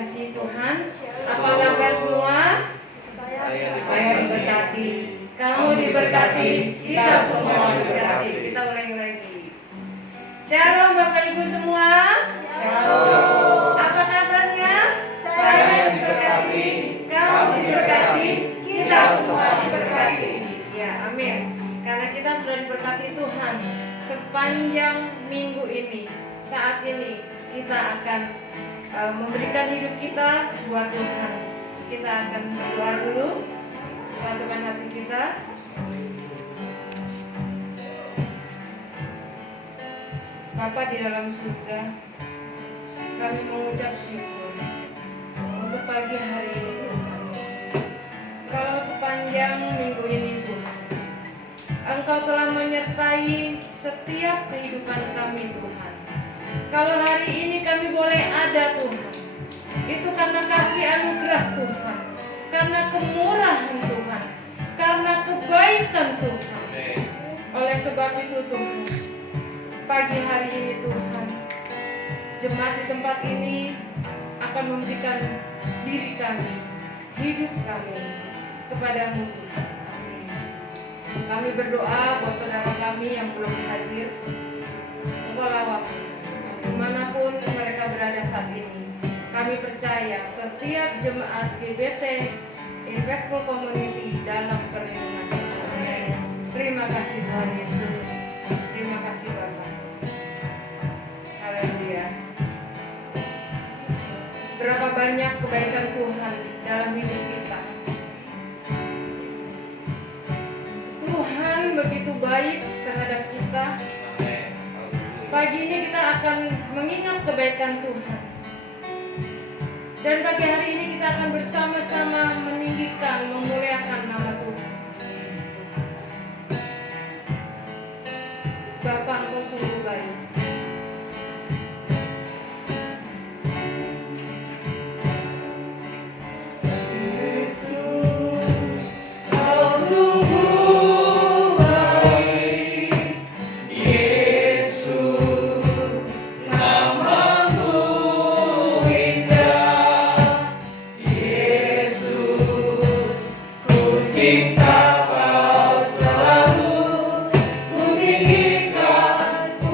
dikasihi Tuhan. Apa kabar semua? Saya diberkati. Kamu diberkati. Kita semua diberkati. Kita ulangi lagi. Shalom Bapak Ibu semua. Shalom. Apa kabarnya? Saya diberkati. Kamu diberkati. Kita semua diberkati. Ya, amin. Karena kita sudah diberkati Tuhan sepanjang minggu ini. Saat ini kita akan memberikan hidup kita buat Tuhan. Kita akan berdoa dulu, satukan hati kita. Bapa di dalam surga, kami mengucap syukur untuk pagi hari ini Tuhan. Kalau sepanjang minggu ini Tuhan, Engkau telah menyertai setiap kehidupan kami Tuhan. Kalau hari ini kami boleh ada Tuhan, itu karena kasih anugerah Tuhan, karena kemurahan Tuhan, karena kebaikan Tuhan. Oleh sebab itu Tuhan, pagi hari ini Tuhan, jemaat di tempat ini akan memberikan diri kami, hidup kami kepadamu Tuhan. Amin. Kami berdoa buat saudara kami yang belum hadir. Engkau lawak dimanapun mereka berada saat ini. Kami percaya setiap jemaat GBT Impactful Community dalam perlindungan Tuhan. Terima kasih Tuhan Yesus. Terima kasih Bapak. Haleluya. Berapa banyak kebaikan Tuhan dalam hidup kita. Tuhan begitu baik terhadap kita. Pagi ini kita akan mengingat kebaikan Tuhan. Dan pagi hari ini kita akan bersama-sama meninggikan, memuliakan nama Tuhan. Bapa, Engkau sungguh baik. Ku tinggikan, ku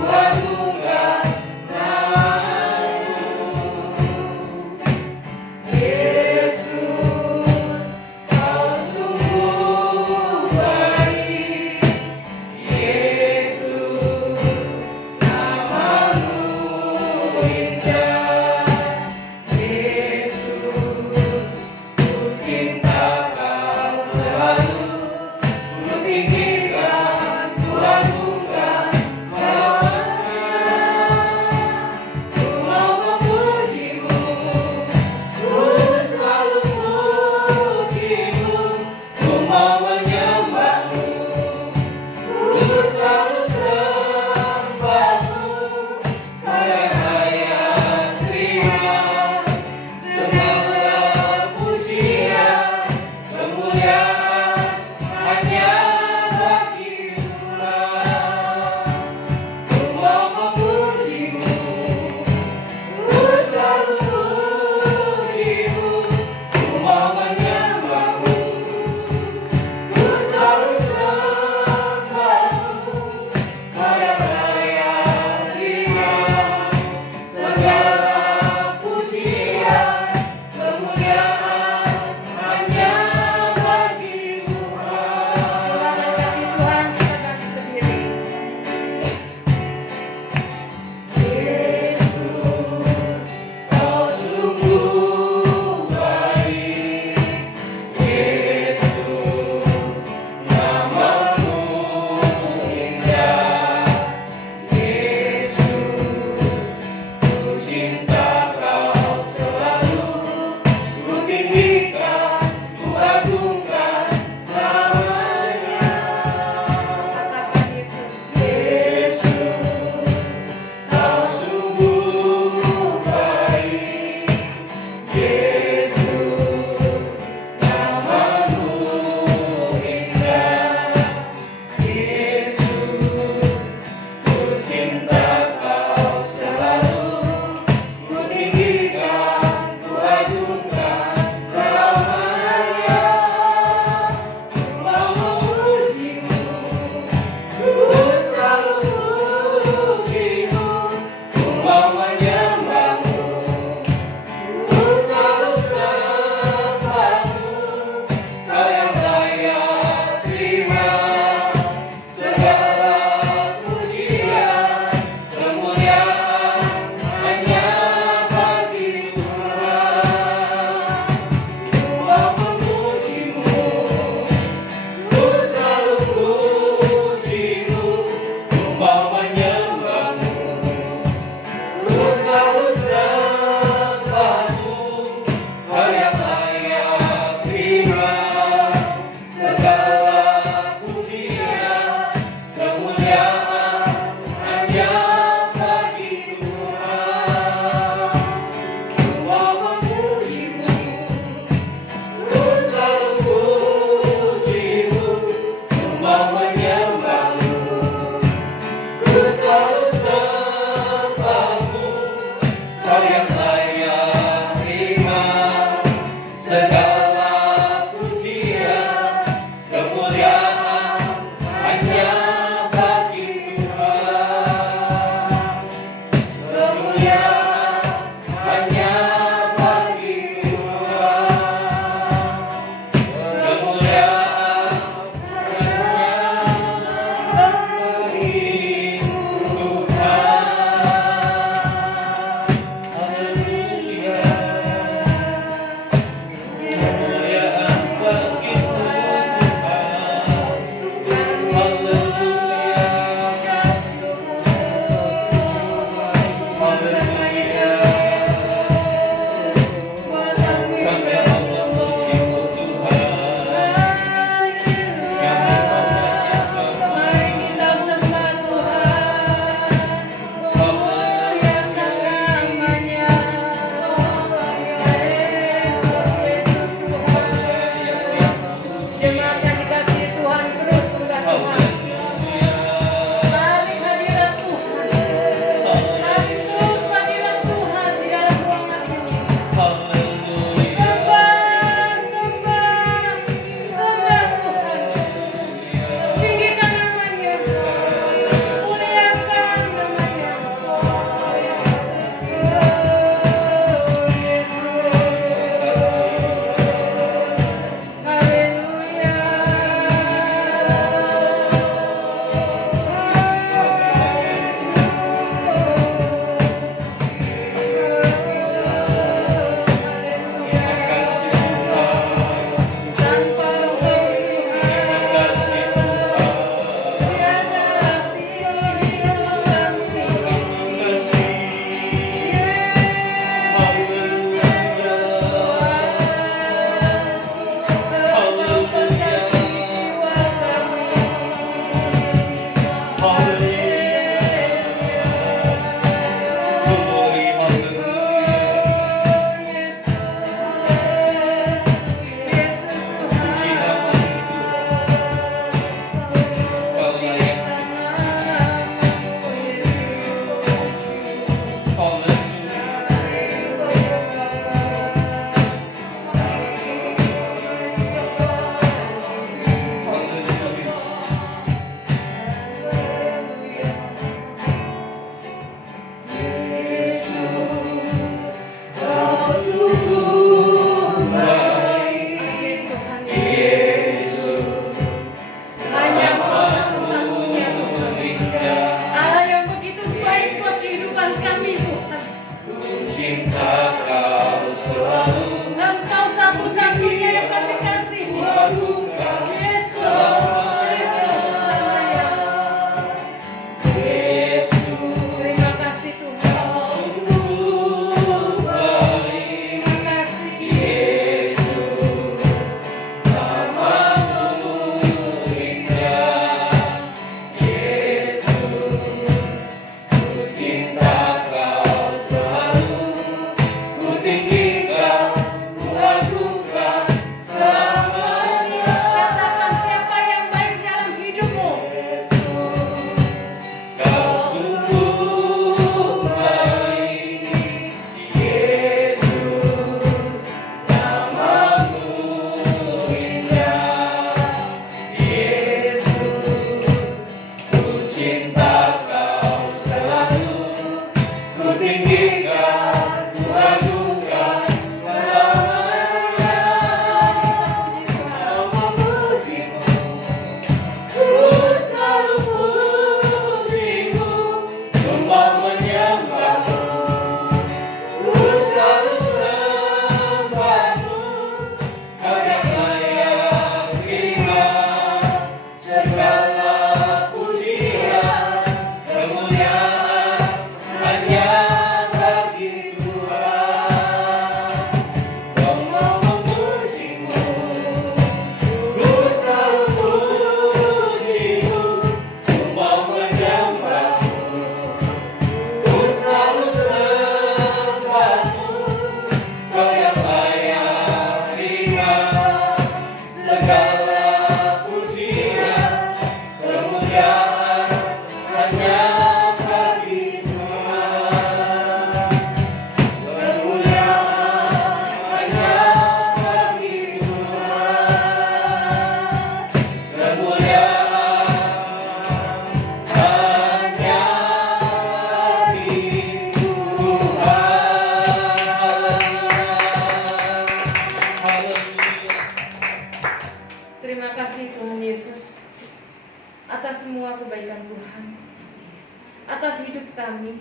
atas hidup kami,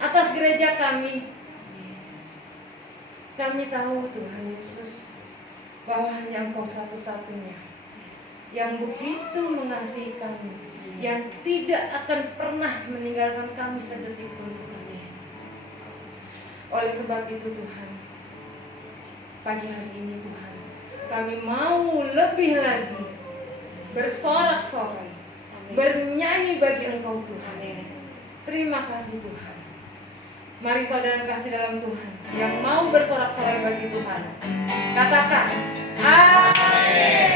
atas gereja kami. Kami tahu Tuhan Yesus bahwa hanya Engkau satu-satunya yang begitu mengasihi kami, yang tidak akan pernah meninggalkan kami sedetik pun Tuhan. Oleh sebab itu Tuhan, pagi hari ini Tuhan, kami mau lebih lagi bersorak-sorai, bernyanyi bagi Engkau Tuhan. Terima kasih Tuhan. Mari saudara kasih dalam Tuhan yang mau bersorak-sorai bagi Tuhan, katakan amin.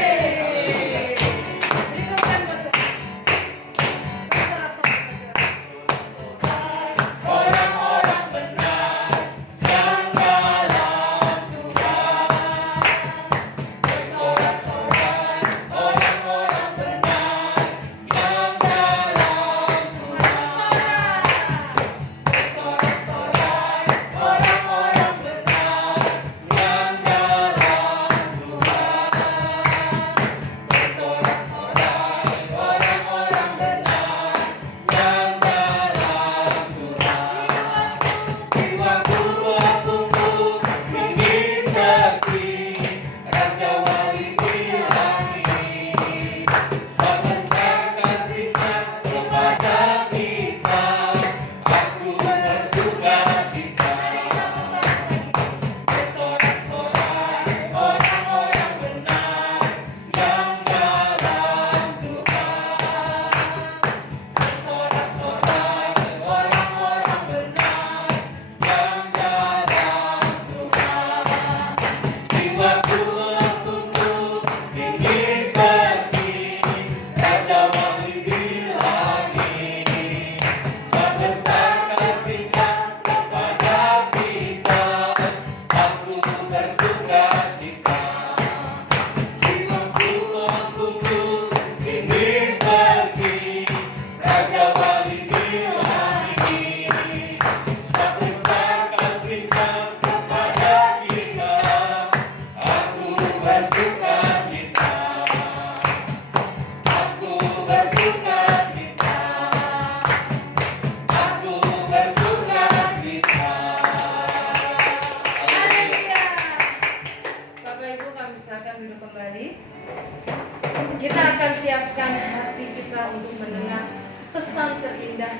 Kita akan siapkan hati kita untuk mendengar pesan terindah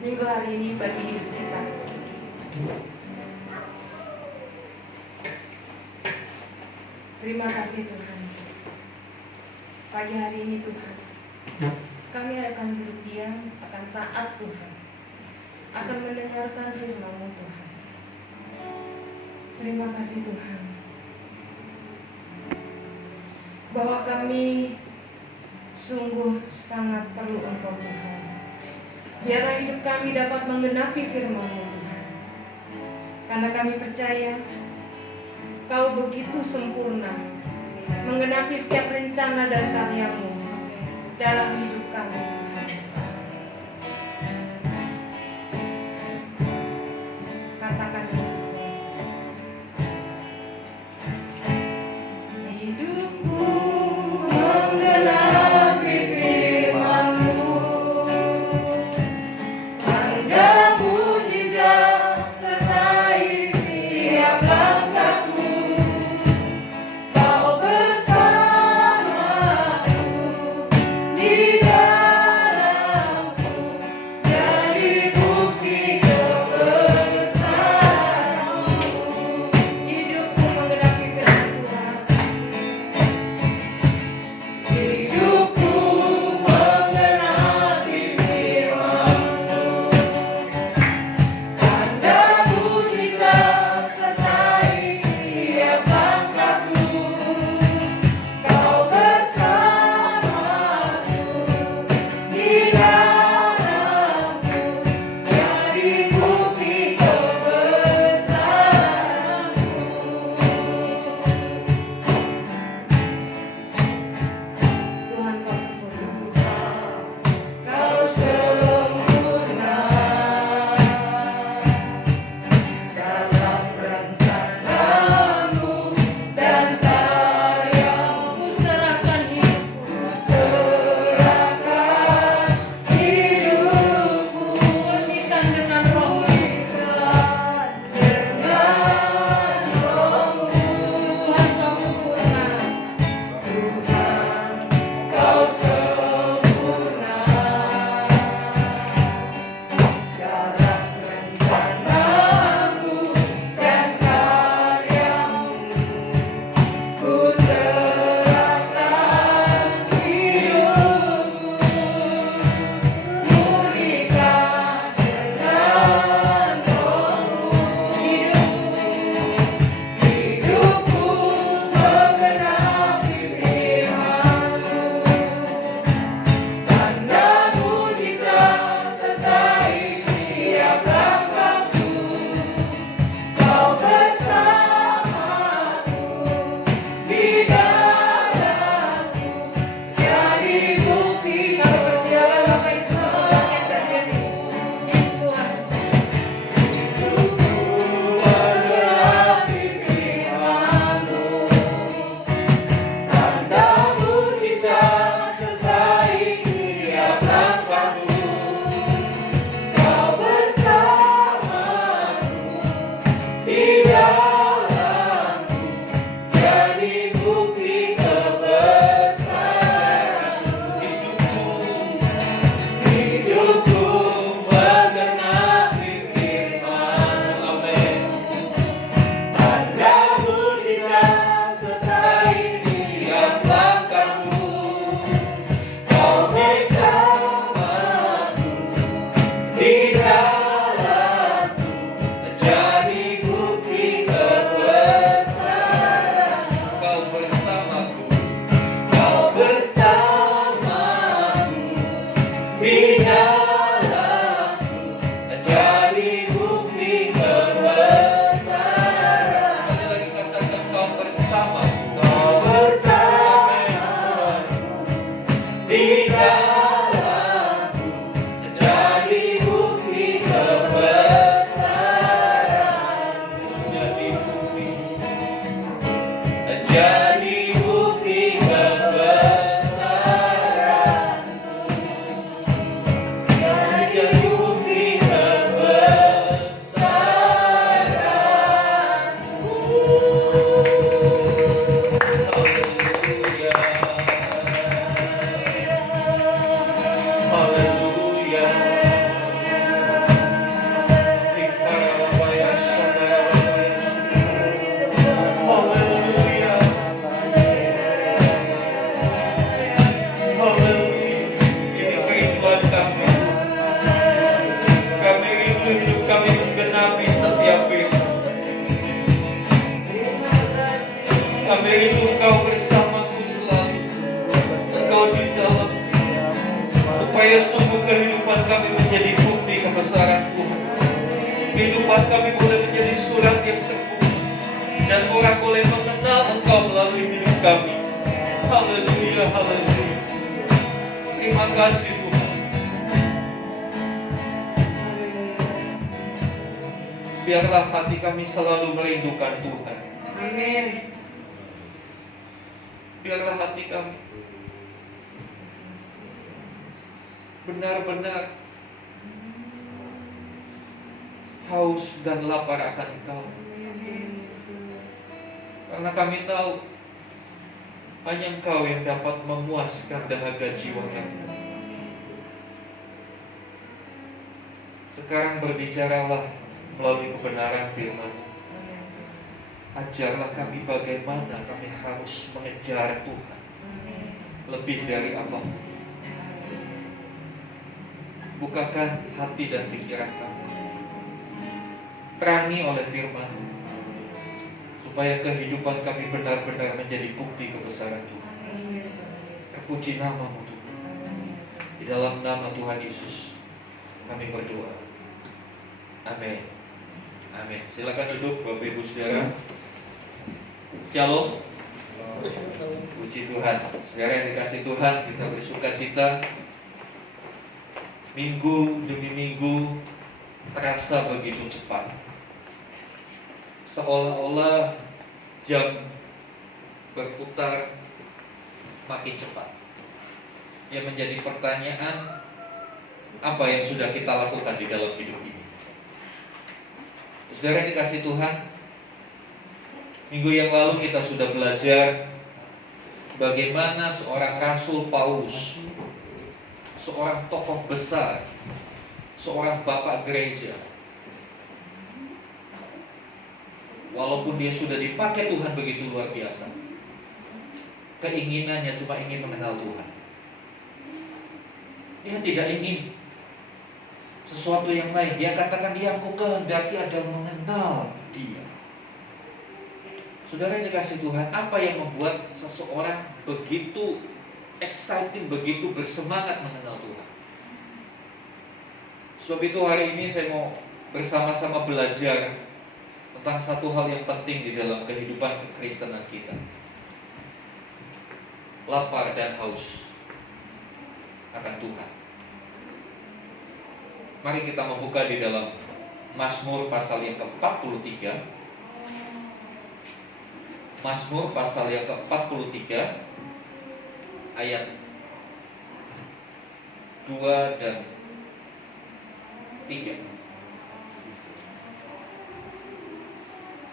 minggu hari ini bagi hidup kita. Terima kasih Tuhan. Pagi hari ini Tuhan, kami akan duduk diam, akan taat Tuhan, akan mendengarkan firman-Mu Tuhan. Terima kasih Tuhan, bahwa kami sungguh sangat perlu Engkau Tuhan. Biarlah hidup kami dapat menggenapi firman-Mu Tuhan. Karena kami percaya Kau begitu sempurna menggenapi setiap rencana dan karya-Mu dalam hidup kami Tuhan Yesus. Katakan hidupku menggenapi firman-Mu, tanda mujizat sertai tiap langkahku. Kau bersamaku di dalamku, jadi bukti kebesaran. menjadi bukti kebesaran-Mu, menjadi bukti kebesaran-Mu. Haleluya, haleluya, haleluya. Ini kerinduan kami. Kami rindu hidup kami menggenapi setiap firman. Kami rindu Engkau bersamaku selalu. Engkau di dalam, supaya sungguh kehidupan kami menjadi bukti kebesaran Tuhan. Kehidupan kami boleh menjadi surat yang terbuka, dan orang boleh mengenal Engkau melalui hidup kami. Haleluya, haleluya. Terima kasih Tuhan. Biarlah hati kami selalu merindukan Tuhan. Amin. Biarlah hati kami benar-benar haus dan lapar akan Engkau. Karena kami tahu hanya Engkau yang dapat memuaskan dahaga jiwa kami. Sekarang berbicaralah melalui kebenaran firman. Ajarlah kami bagaimana kami harus mengejar Tuhan lebih dari apapun. Bukakan hati dan pikiran kami, terangi oleh firman, supaya kehidupan kami benar-benar menjadi bukti kebesaran Tuhan. Terpuji nama-Mu Tuhan. Di dalam nama Tuhan Yesus kami berdoa. Amin. Amin. Silakan duduk Bapak Ibu Saudara. Shalom. Puji Tuhan. Saudara yang dikasih Tuhan, kita bersuka cita. Minggu demi minggu terasa begitu cepat. Seolah-olah jam berputar makin cepat. Yang menjadi pertanyaan, apa yang sudah kita lakukan di dalam hidup ini? Saudara yang dikasih Tuhan, minggu yang lalu kita sudah belajar bagaimana seorang Rasul Paulus, seorang tokoh besar, seorang bapak gereja, walaupun dia sudah dipakai Tuhan begitu luar biasa, keinginannya cuma ingin mengenal Tuhan. Dia tidak ingin sesuatu yang lain. Dia katakan, dia aku kehendaki adalah mengenal Dia. Saudara yang dikasih Tuhan, apa yang membuat seseorang begitu exciting, begitu bersemangat mengenal Tuhan? Sebab itu hari ini saya mau bersama-sama belajar tentang satu hal yang penting di dalam kehidupan kekristenan kita. Lapar dan haus akan Tuhan. Mari kita membuka di dalam Mazmur pasal yang ke-43. Mazmur pasal yang ke-43 ayat 2 dan 3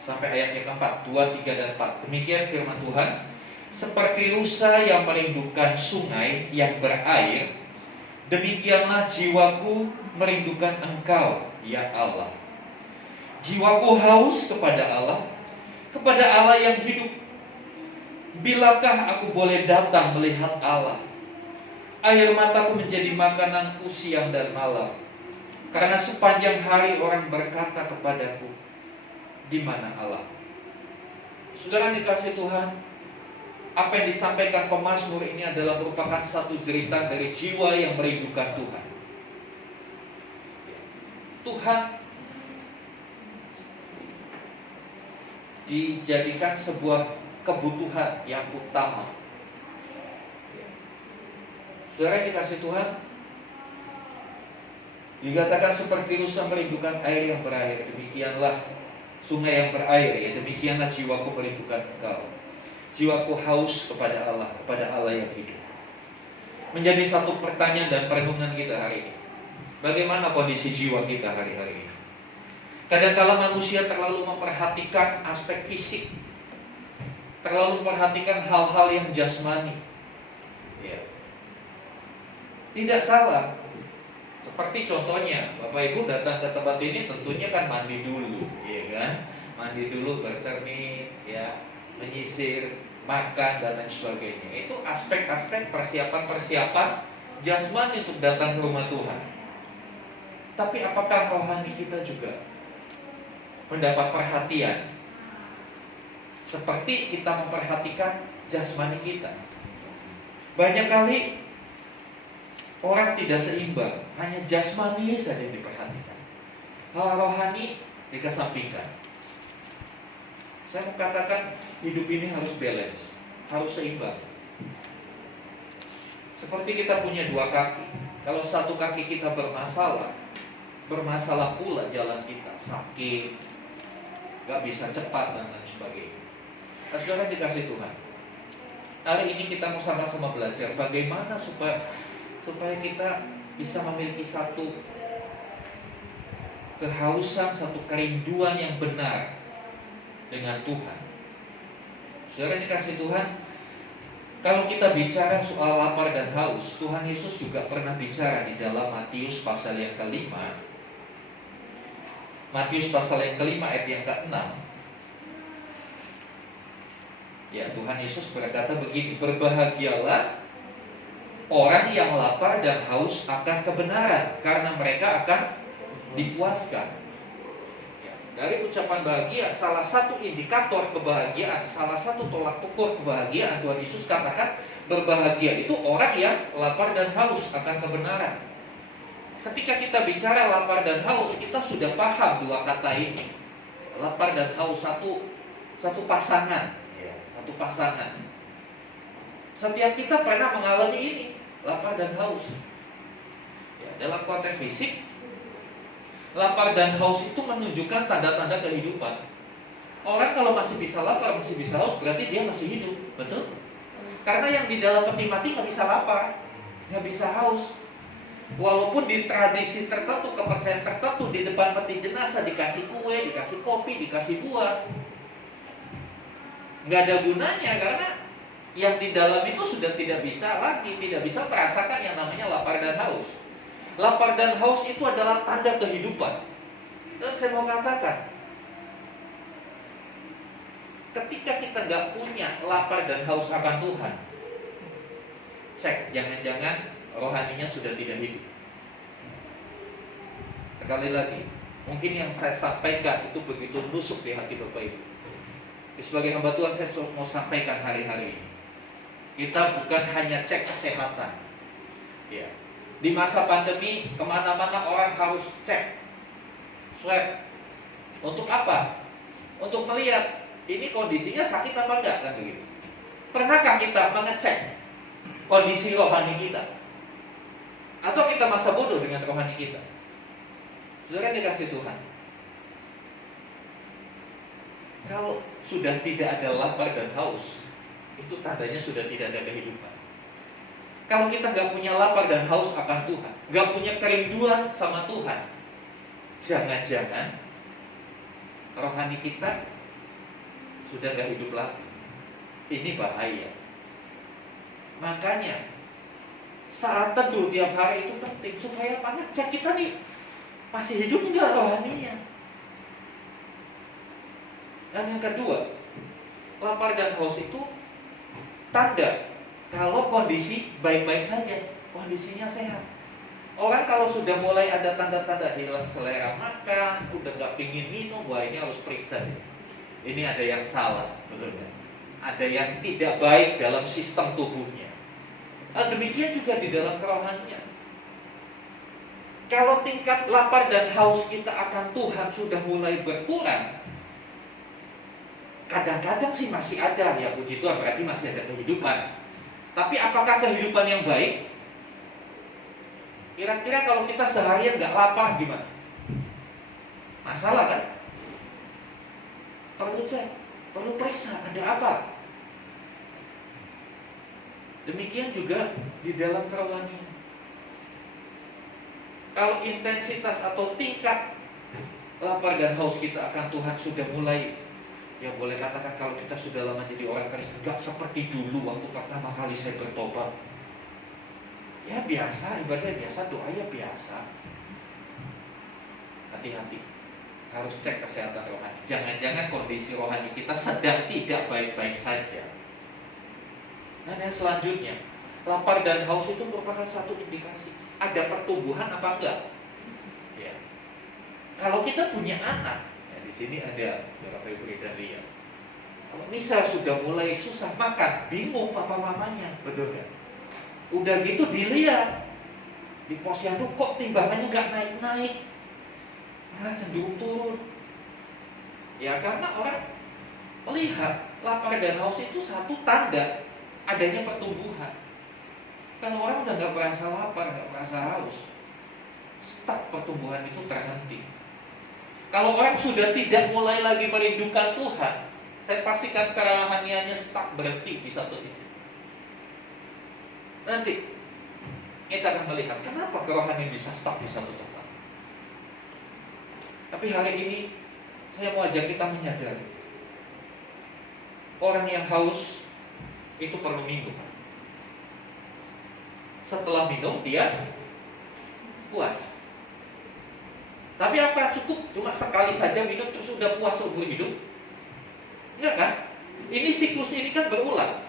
sampai ayat yang ke-4, 2, 3 dan 4. Demikian firman Tuhan. Seperti rusa yang merindukan sungai yang berair, demikianlah jiwaku merindukan Engkau, ya Allah. Jiwaku haus kepada Allah yang hidup. Bilakah aku boleh datang melihat Allah? Air mataku menjadi makananku siang dan malam. Karena sepanjang hari orang berkata kepadaku, di mana Allah? Saudara dikasih Tuhan, apa yang disampaikan pemazmur ini adalah merupakan satu cerita dari jiwa yang merindukan Tuhan. Tuhan dijadikan sebuah kebutuhan yang utama. Saudara yang dikasih Tuhan, dikatakan seperti rusa merindukan air yang berair, demikianlah sungai yang berair, ya demikianlah jiwaku merindukan Engkau. Jiwaku haus kepada Allah yang hidup. Menjadi satu pertanyaan dan perenungan kita hari ini. Bagaimana kondisi jiwa kita hari-hari ini? Kadang-kala manusia terlalu memperhatikan aspek fisik, terlalu memperhatikan hal-hal yang jasmani. Ya. Tidak salah. Seperti contohnya, Bapak Ibu datang ke tempat ini tentunya kan mandi dulu, ya kan? Mandi dulu, bercermin, ya, menyisir, makan dan lain sebagainya. Itu aspek-aspek persiapan-persiapan jasmani untuk datang ke rumah Tuhan. Tapi apakah rohani kita juga mendapat perhatian seperti kita memperhatikan jasmani kita? Banyak kali orang tidak seimbang, hanya jasmani saja diperhatikan, hal rohani dikesampingkan. Saya mau katakan hidup ini harus balance, harus seimbang. Seperti kita punya dua kaki. Kalau satu kaki kita bermasalah pula jalan kita, sakit, gak bisa cepat dan lain sebagainya. Saudara dikasih Tuhan, hari ini kita mau sama-sama belajar bagaimana supaya kita bisa memiliki satu kehausan, satu kerinduan yang benar dengan Tuhan. Saudara dikasih Tuhan, kalau kita bicara soal lapar dan haus, Tuhan Yesus juga pernah bicara di dalam Matius pasal yang kelima. Matius pasal yang kelima ayat yang ke-6. Ya, Tuhan Yesus berkata begini, berbahagialah orang yang lapar dan haus akan kebenaran, karena mereka akan dipuaskan. Ya, dari ucapan bahagia, salah satu indikator kebahagiaan, salah satu tolak ukur kebahagiaan, Tuhan Yesus katakan berbahagia itu orang yang lapar dan haus akan kebenaran. Ketika kita bicara lapar dan haus, kita sudah paham dua kata ini. Lapar dan haus, satu pasangan, ya, satu pasangan. Setiap kita pernah mengalami ini, lapar dan haus. Ya, dalam konteks fisik, lapar dan haus itu menunjukkan tanda-tanda kehidupan. Orang kalau masih bisa lapar, masih bisa haus, berarti dia masih hidup, betul? Karena yang di dalam peti mati nggak bisa lapar, nggak bisa haus. Walaupun di tradisi tertentu, kepercayaan tertentu, di depan peti jenazah dikasih kue, dikasih kopi, dikasih buah, nggak ada gunanya karena yang di dalam itu sudah tidak bisa lagi, tidak bisa merasakan yang namanya lapar dan haus. Lapar dan haus itu adalah tanda kehidupan. Dan saya mau katakan, ketika kita nggak punya lapar dan haus akan Tuhan, cek, jangan-jangan rohaninya sudah tidak hidup. Sekali lagi, mungkin yang saya sampaikan itu begitu nusuk di hati Bapak Ibu. Sebagai hamba Tuhan, saya mau sampaikan hari-hari ini, kita bukan hanya cek kesehatan. Ya, di masa pandemi kemana-mana orang harus cek swab. Untuk apa? Untuk melihat ini kondisinya sakit apa enggak, kan begitu. Pernahkah kita mengecek kondisi rohani kita? Atau kita masa bodoh dengan rohani kita? Saudara dikasih Tuhan, kalau sudah tidak ada lapar dan haus, itu tandanya sudah tidak ada kehidupan. Kalau kita nggak punya lapar dan haus akan Tuhan, nggak punya kerinduan sama Tuhan, jangan-jangan rohani kita sudah nggak hidup lagi. Ini bahaya. Makanya saat teduh tiap hari itu penting supaya cek kita nih masih hidup enggak rohaninya. Dan yang kedua, lapar dan haus itu tanda kalau kondisi baik-baik saja, kondisinya sehat. Orang kalau sudah mulai ada tanda-tanda hilang selera makan, udah nggak pingin minum, wah ini harus periksa deh. Ini ada yang salah, betul kan? Ada yang tidak baik dalam sistem tubuhnya. Demikian juga di dalam kerohanian. Kalau tingkat lapar dan haus kita akan Tuhan sudah mulai berkurang, kadang-kadang sih masih ada, ya puji Tuhan, berarti masih ada kehidupan. Tapi apakah kehidupan yang baik? Kira-kira kalau kita seharian nggak lapar gimana? Masalah kan? Perlu cek, perlu periksa, ada apa? Demikian juga di dalam kerohanian. Kalau intensitas atau tingkat lapar dan haus kita akan Tuhan sudah mulai, ya boleh katakan kalau kita sudah lama jadi orang Kristen, gak seperti dulu waktu pertama kali saya bertobat. Ya biasa, ibadah biasa, doa ya biasa. Hati-hati, harus cek kesehatan rohani. Jangan-jangan kondisi rohani kita sedang tidak baik-baik saja. Nah, yang selanjutnya, lapar dan haus itu merupakan satu indikasi ada pertumbuhan apa enggak. Ya. Kalau kita punya anak, ya di sini ada beberapa ibu dan Lia. Kalau misal sudah mulai susah makan, bingung papa mamanya, betul kan? Udah gitu dilihat di posyandu kok timbangannya nggak naik-naik, malah cenderung turun. Ya karena orang melihat lapar dan haus itu satu tanda adanya pertumbuhan. Kalau orang udah nggak merasa lapar, nggak merasa haus, stuck, pertumbuhan itu terhenti. Kalau orang sudah tidak mulai lagi merindukan Tuhan, saya pastikan kerohaniannya stuck, berhenti di satu titik. Nanti kita akan melihat kenapa kerohanian bisa stuck di satu tempat. Tapi hari ini saya mau ajak kita menyadari, orang yang haus itu perlu minum. Setelah minum dia puas. Tapi apa cukup cuma sekali saja minum terus sudah puas seumur hidup? Enggak kan? Ini siklus ini kan berulang.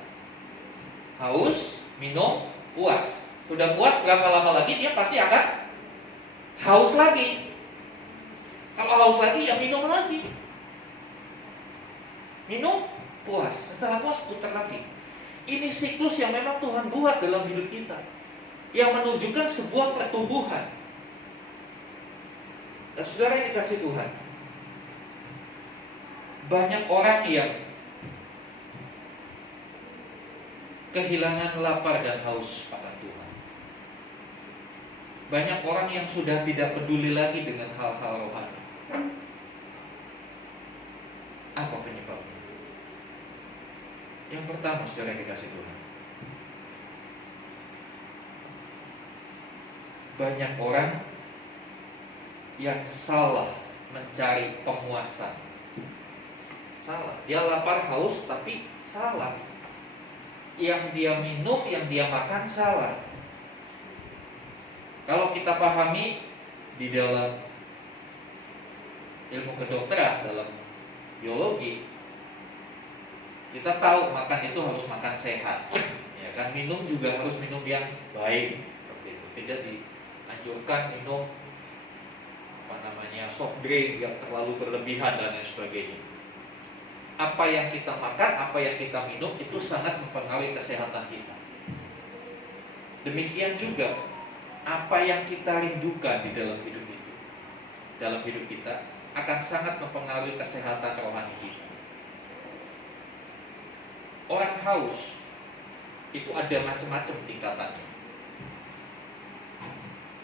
Haus, minum, puas. Sudah puas berapa lama lagi dia pasti akan haus lagi. Kalau haus lagi ya minum lagi. Minum, puas. Setelah puas putar lagi. Ini siklus yang memang Tuhan buat dalam hidup kita, yang menunjukkan sebuah pertumbuhan. Dan saudara yang dikasih Tuhan, banyak orang yang kehilangan lapar dan haus akan Tuhan. Banyak orang yang sudah tidak peduli lagi dengan hal-hal rohani. Apa penyebabnya? Yang pertama, saudara yang dikasih Tuhan, banyak orang yang salah mencari pemuasan. Salah, dia lapar haus tapi salah. Yang dia minum, yang dia makan salah. Kalau kita pahami di dalam ilmu kedokteran, dalam biologi, kita tahu makan itu harus makan sehat, ya kan? Minum juga harus minum yang baik, seperti itu. Tidak dianjurkan minum soft drink yang terlalu berlebihan dan lain sebagainya. Apa yang kita makan, apa yang kita minum itu sangat mempengaruhi kesehatan kita. Demikian juga apa yang kita rindukan di dalam hidup itu, dalam hidup kita akan sangat mempengaruhi kesehatan rohani kita. Orang haus itu ada macam-macam tingkatannya.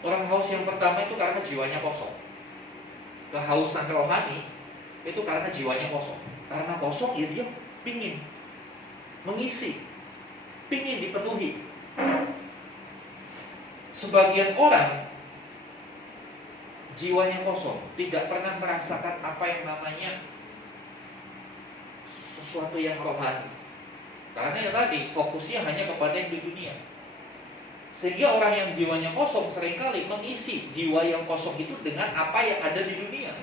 Orang haus yang pertama itu karena jiwanya kosong. Kehausan rohani itu karena jiwanya kosong. Karena kosong ya dia pingin mengisi, pingin dipenuhi. Sebagian orang jiwanya kosong, tidak pernah merasakan apa yang namanya sesuatu yang rohani. Karena ya tadi fokusnya hanya kepada yang di dunia. Sehingga orang yang jiwanya kosong seringkali mengisi jiwa yang kosong itu dengan apa yang ada di dunia.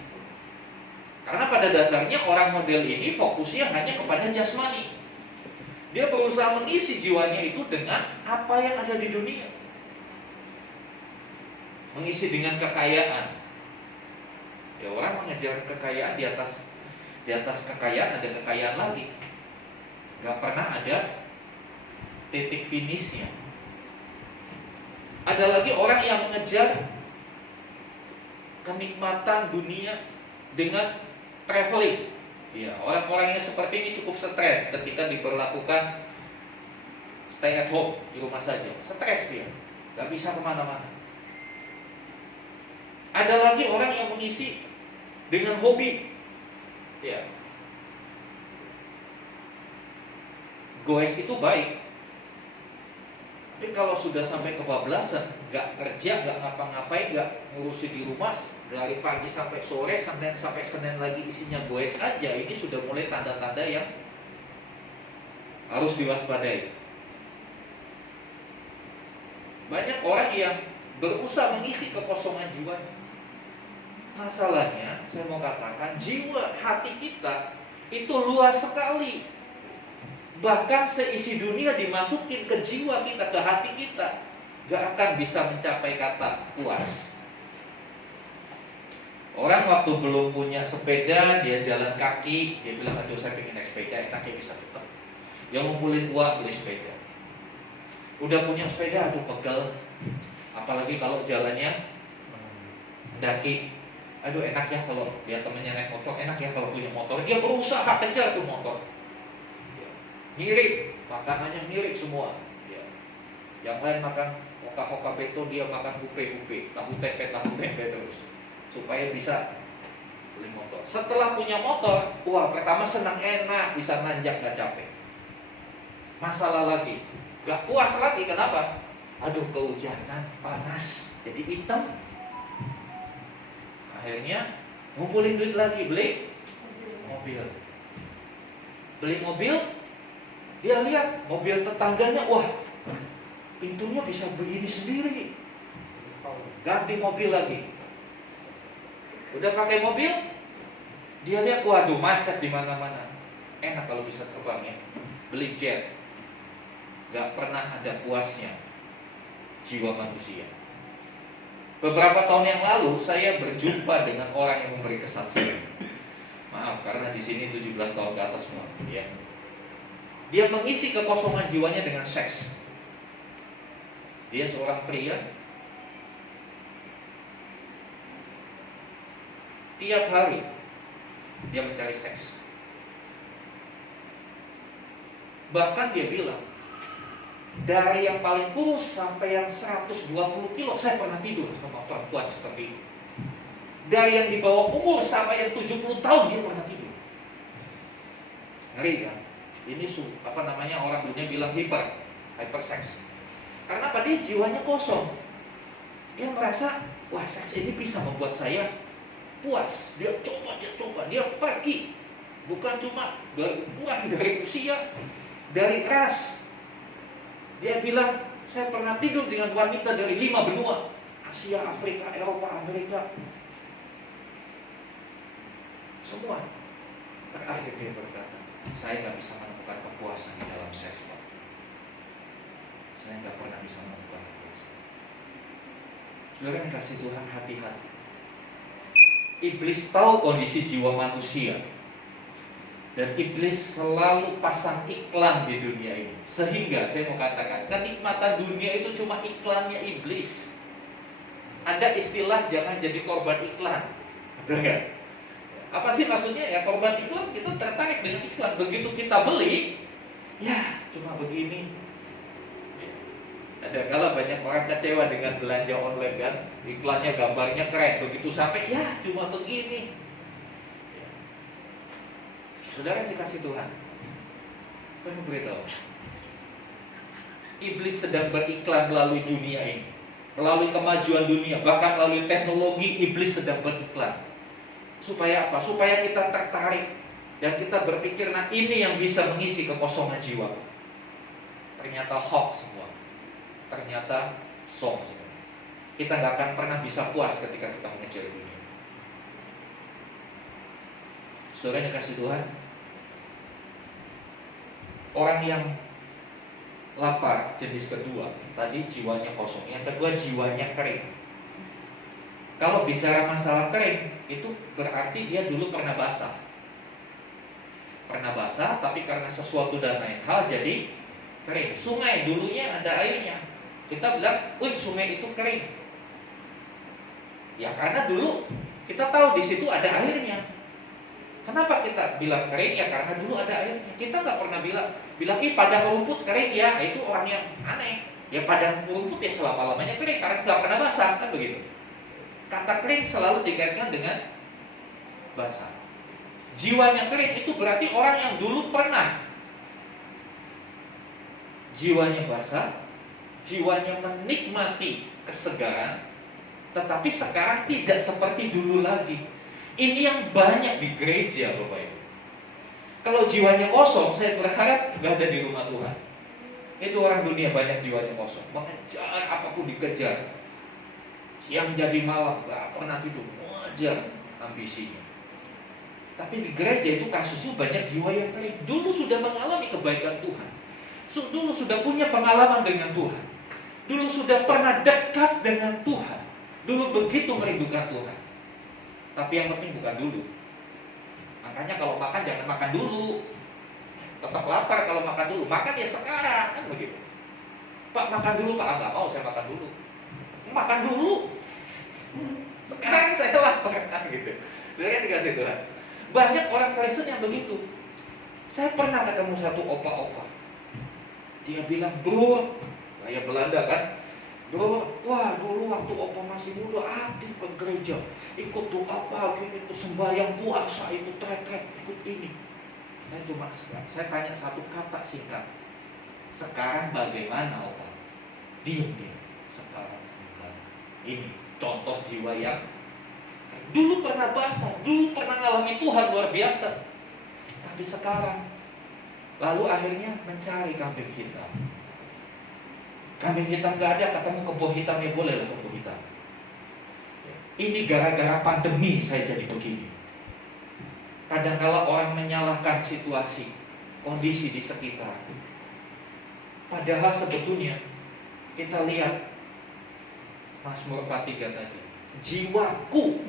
Karena pada dasarnya orang model ini fokusnya hanya kepada jasmani. Dia berusaha mengisi jiwanya itu dengan apa yang ada di dunia. Mengisi dengan kekayaan. Ya orang mengejar kekayaan, di atas kekayaan ada kekayaan lagi. Gak pernah ada titik finishnya. Ada lagi orang yang mengejar kenikmatan dunia dengan traveling. Ya, orang-orang yang seperti ini cukup stres ketika diberlakukan stay at home, di rumah saja. Stres dia, gak bisa kemana-mana. Ada lagi orang yang mengisi dengan hobi. Ya, goes itu baik, Tapi kalau sudah sampai kebablasan, nggak kerja, nggak ngapa-ngapain, nggak ngurusin di rumah, dari pagi sampai sore, Senin sampai Senin lagi isinya goes aja, ini sudah mulai tanda-tanda yang harus diwaspadai. Banyak orang yang berusaha mengisi kekosongan jiwanya. Masalahnya, saya mau katakan, jiwa hati kita itu luas sekali. Bahkan seisi dunia dimasukin ke jiwa kita, ke hati kita, gak akan bisa mencapai kata puas. Orang waktu belum punya sepeda, dia jalan kaki, dia bilang, aduh saya pengen naik sepeda, enaknya bisa cepat. Yang ngumpulin uang, beli sepeda. Udah punya sepeda, aduh pegel. Apalagi kalau jalannya mendaki. Aduh enak ya kalau lihat temennya naik motor, enak ya kalau punya motor. Dia berusaha kejar tuh motor. Mirip, makanannya mirip semua. Yang lain makan hoka-hoka beto, dia makan hupe-hupe, tahu tempe terus, supaya bisa beli motor. Setelah punya motor, wah pertama senang, enak, bisa nanjak gak capek. Masalah lagi, gak puas lagi, kenapa? Aduh kehujanan, panas, jadi hitam. Akhirnya ngumpulin duit lagi, beli mobil. Beli mobil, dia lihat mobil tetangganya, wah pintunya bisa begini sendiri. Ganti mobil lagi. Udah pakai mobil, dia lihat, waduh macet di mana-mana. Enak kalau bisa terbang ya. Beli jet. Gak pernah ada puasnya jiwa manusia. Beberapa tahun yang lalu saya berjumpa dengan orang yang memberi kesaksian. Maaf karena di sini 17 tahun ke atas semua, ya. Dia mengisi kekosongan jiwanya dengan seks. Dia seorang pria. Tiap hari dia mencari seks. Bahkan dia bilang, dari yang paling kurus sampai yang 120 kilo saya pernah tidur sama perempuan seperti itu. Dari yang di bawah umur sampai yang 70 tahun dia pernah tidur. Ngeri kan? Ini orang dunia bilang hyperseks. Karena apa? Dia jiwanya kosong. Dia merasa, wah seks ini bisa membuat saya puas. Dia coba, dia pergi. Bukan cuma dari usia, dari ras. Dia bilang, saya pernah tidur dengan wanita dari 5 benua, Asia, Afrika, Eropa, Amerika, semua. Terakhir dia berkata, saya gak bisa menemukan kepuasan di dalam seks, Pak. Saya gak pernah bisa menemukan kepuasan. Saudara yang kasih Tuhan, hati-hati. Iblis tahu kondisi jiwa manusia. Dan iblis selalu pasang iklan di dunia ini. Sehingga saya mau katakan, kenikmatan dunia itu cuma iklannya iblis. Ada istilah jangan jadi korban iklan. Betul nggak? Apa sih maksudnya? Ya korban iklan, kita tertarik dengan iklan. Begitu kita beli, ya cuma begini. Ada kala banyak orang kecewa dengan belanja online kan. Iklannya gambarnya keren, begitu sampai ya cuma begini. Saudara yang dikasih Tuhan, saya mau beritahu, iblis sedang beriklan melalui dunia ini, melalui kemajuan dunia, bahkan melalui teknologi. Iblis sedang beriklan. Supaya apa? Supaya kita tertarik dan kita berpikir, nah ini yang bisa mengisi kekosongan jiwa. Ternyata hoax semua. Ternyata song semua. Kita nggak akan pernah bisa puas ketika kita mengejar dunia. Saudara yang dikasih Tuhan, orang yang lapar jenis kedua, tadi jiwanya kosong. Yang kedua jiwanya kering. Kalau bicara masalah kering, itu berarti dia dulu pernah basah. Pernah basah, tapi karena sesuatu dan lain hal jadi kering. Sungai dulunya ada airnya. Kita bilang, wih sungai itu kering. Ya karena dulu kita tahu di situ ada airnya. Kenapa kita bilang kering? Ya karena dulu ada airnya. Kita nggak pernah bilang ih padang rumput kering ya, itu orang yang aneh. Ya padang rumput ya selama-lamanya kering karena nggak pernah basah, kan begitu. Kata kering selalu dikaitkan dengan basah. Jiwanya kering itu berarti orang yang dulu pernah jiwanya basah, jiwanya menikmati kesegaran, tetapi sekarang tidak seperti dulu lagi. Ini yang banyak di gereja, Bapak Ibu. Kalau jiwanya kosong, saya berharap nggak ada di rumah Tuhan. Itu orang dunia banyak jiwanya kosong, mengejar apapun dikejar. Siang jadi malam, nggak pernah tidur, mengejar ambisinya. Tapi di gereja itu kasusnya banyak jiwa yang kering. Dulu sudah mengalami kebaikan Tuhan. Dulu sudah punya pengalaman dengan Tuhan. Dulu sudah pernah dekat dengan Tuhan. Dulu begitu merindukan Tuhan. Tapi yang penting bukan dulu. Makanya kalau makan jangan makan dulu. Tetap lapar kalau makan dulu. Makan ya sekarang, kan begitu. Pak makan dulu, Pak. Nggak mau, saya makan dulu. Makan dulu. Sekarang saya lapar, kan gitu. Dia kan dikasih Tuhan. Banyak orang Kristen yang begitu. Saya pernah ketemu satu opa-opa. Dia bilang, bro, kayak Belanda kan, bro, wah dulu waktu opa masih muda aktif ke gereja, ikut tuh apa, gini tuh sembahyang puasa, ikut trek-trek, ikut ini. Saya tanya satu kata singkat. Sekarang bagaimana opa? Diam dia. Sekarang enggak. Ini contoh jiwa yang dulu pernah basah, dulu pernah ngalami Tuhan luar biasa. Tapi sekarang, lalu akhirnya mencari kambing hitam. Kambing hitam gak ada, ketemu kebo hitam, ya boleh lah kebo hitam. Ini gara-gara pandemi saya jadi begini. Kadang-kala orang menyalahkan situasi, kondisi di sekitar. Padahal sebetulnya kita lihat Mazmur 43 tadi, jiwaku.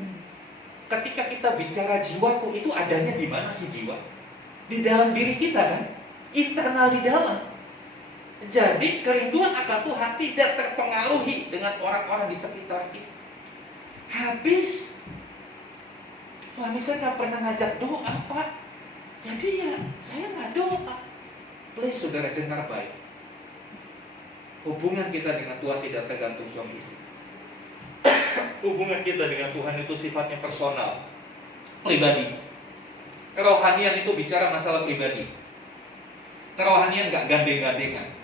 Ketika kita bicara jiwaku, itu adanya di mana sih jiwa? Di dalam diri kita kan? Internal di dalam. Jadi kerinduan akan Tuhan tidak terpengaruhi dengan orang-orang di sekitar kita. Habis suami saya nggak pernah ngajak doa, Pak. Jadi ya saya nggak doa. Please saudara dengar baik. Hubungan kita dengan Tuhan tidak tergantung suami istri. Hubungan kita dengan Tuhan itu sifatnya personal, pribadi. Kerohanian itu bicara masalah pribadi. Kerohanian gak gandeng-gandengan.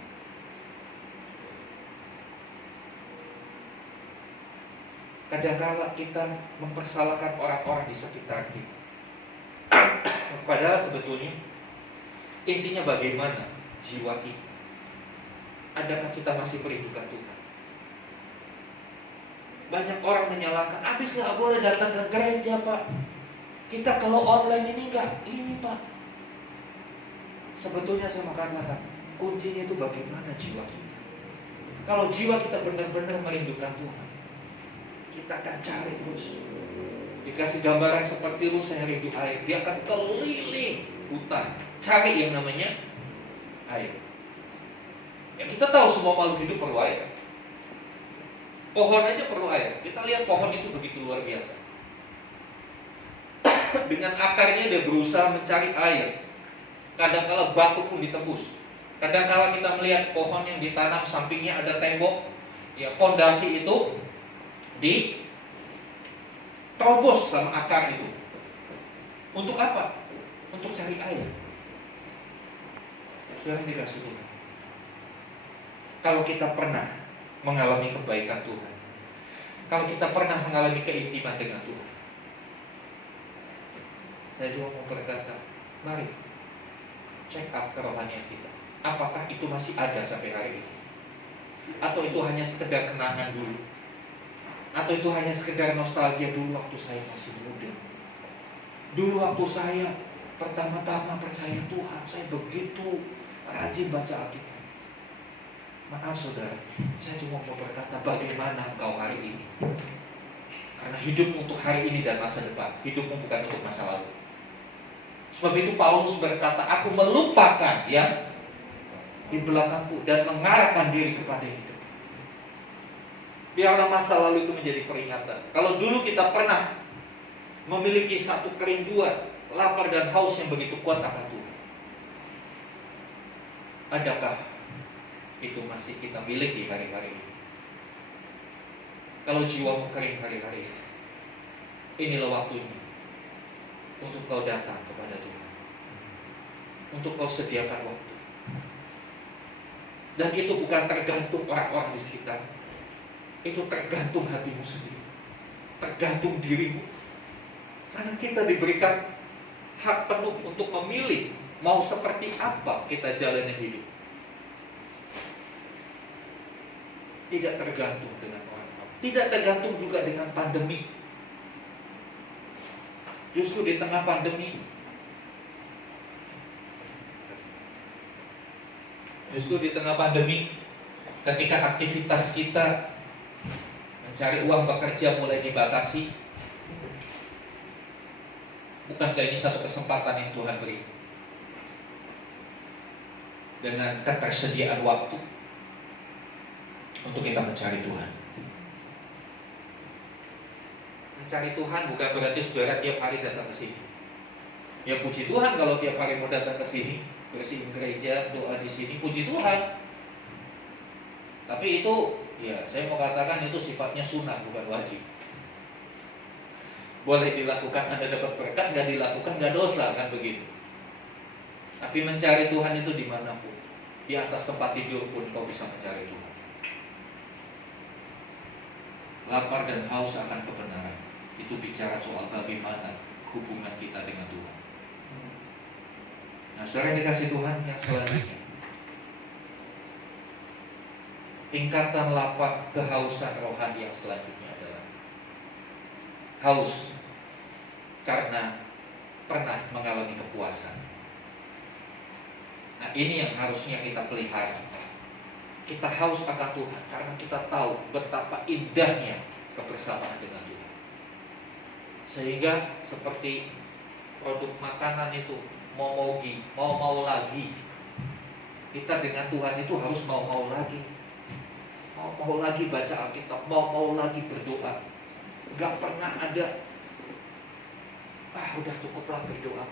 Kadang-kala kita mempersalahkan orang-orang di sekitar kita. Padahal sebetulnya intinya bagaimana jiwa kita. Adakah kita masih merindukan Tuhan? Banyak orang menyalahkan, habis nggak boleh datang ke gereja, Pak. Kita kalau online ini nggak ini, Pak. Sebetulnya saya mau katakan, kuncinya itu bagaimana jiwa kita. Kalau jiwa kita benar-benar merindukan Tuhan, kita akan cari terus. Dikasih gambaran seperti rusa yang rindu air, dia akan keliling hutan, cari yang namanya air. Ya kita tahu semua makhluk hidup perlu air. Pohon aja perlu air. Kita lihat pohon itu begitu luar biasa. Dengan akarnya dia berusaha mencari air. Kadang-kala batu pun ditembus. Kadang-kala kita melihat pohon yang ditanam sampingnya ada tembok, ya pondasi itu diterobos sama akar itu. Untuk apa? Untuk cari air. Sudah dikasih Tuhan. Kalau kita pernah mengalami kebaikan Tuhan, kalau kita pernah mengalami keintiman dengan Tuhan, saya juga mau berkata, mari check up kerohanian kita. Apakah itu masih ada sampai hari ini? Atau itu hanya sekedar kenangan dulu? Atau itu hanya sekedar nostalgia dulu waktu saya masih muda? Dulu waktu saya pertama-tama percaya Tuhan, saya begitu rajin baca Alkitab. Maaf saudara, saya cuma mau berkata bagaimana engkau hari ini. Karena hidup untuk hari ini dan masa depan, hidupmu bukan untuk masa lalu. Sebab itu Paulus berkata, aku melupakan yang di belakangku dan mengarahkan diri kepada hidup. Biarlah masa lalu itu menjadi peringatan. Kalau dulu kita pernah memiliki satu kerinduan, lapar dan haus yang begitu kuat akan Tuhan, adakah itu masih kita miliki hari-hari ini? Kalau jiwamu kering hari-hari ini, inilah waktunya untuk kau datang kepada Tuhan, untuk kau sediakan waktu. Dan itu bukan tergantung orang-orang di sekitar. Itu tergantung hatimu sendiri, tergantung dirimu. Karena kita diberikan hak penuh untuk memilih mau seperti apa kita jalani hidup. Tidak tergantung dengan orang-orang, tidak tergantung juga dengan pandemi. Justru di tengah pandemi, ketika aktivitas kita mencari uang bekerja mulai dibatasi, bukankah ini satu kesempatan yang Tuhan beri? Dengan ketersediaan waktu untuk kita mencari Tuhan. Mencari Tuhan bukan berarti saudara tiap hari datang ke sini. Ya puji Tuhan kalau tiap hari mau datang ke sini, bersihin gereja, doa di sini, puji Tuhan. Tapi itu, ya saya mau katakan itu sifatnya sunnah, bukan wajib. Boleh dilakukan, Anda dapat berkat, nggak dilakukan, nggak dosa, kan begitu. Tapi mencari Tuhan itu dimanapun, di atas tempat tidur pun kau bisa mencari Tuhan. Lapar dan haus akan kebenaran, itu bicara soal bagaimana hubungan kita dengan Tuhan. Nah, saudara yang dikasih Tuhan, yang selanjutnya, tingkatan lapar kehausan rohani yang selanjutnya adalah haus karena pernah mengalami kepuasan. Nah, ini yang harusnya kita pelihara. Kita haus akan Tuhan karena kita tahu betapa indahnya kebersamaan dengan Tuhan. Sehingga seperti produk makanan itu, mau lagi. Kita dengan Tuhan itu harus mau lagi. Mau lagi baca Alkitab, mau lagi berdoa. Gak pernah ada udah cukuplah berdoa,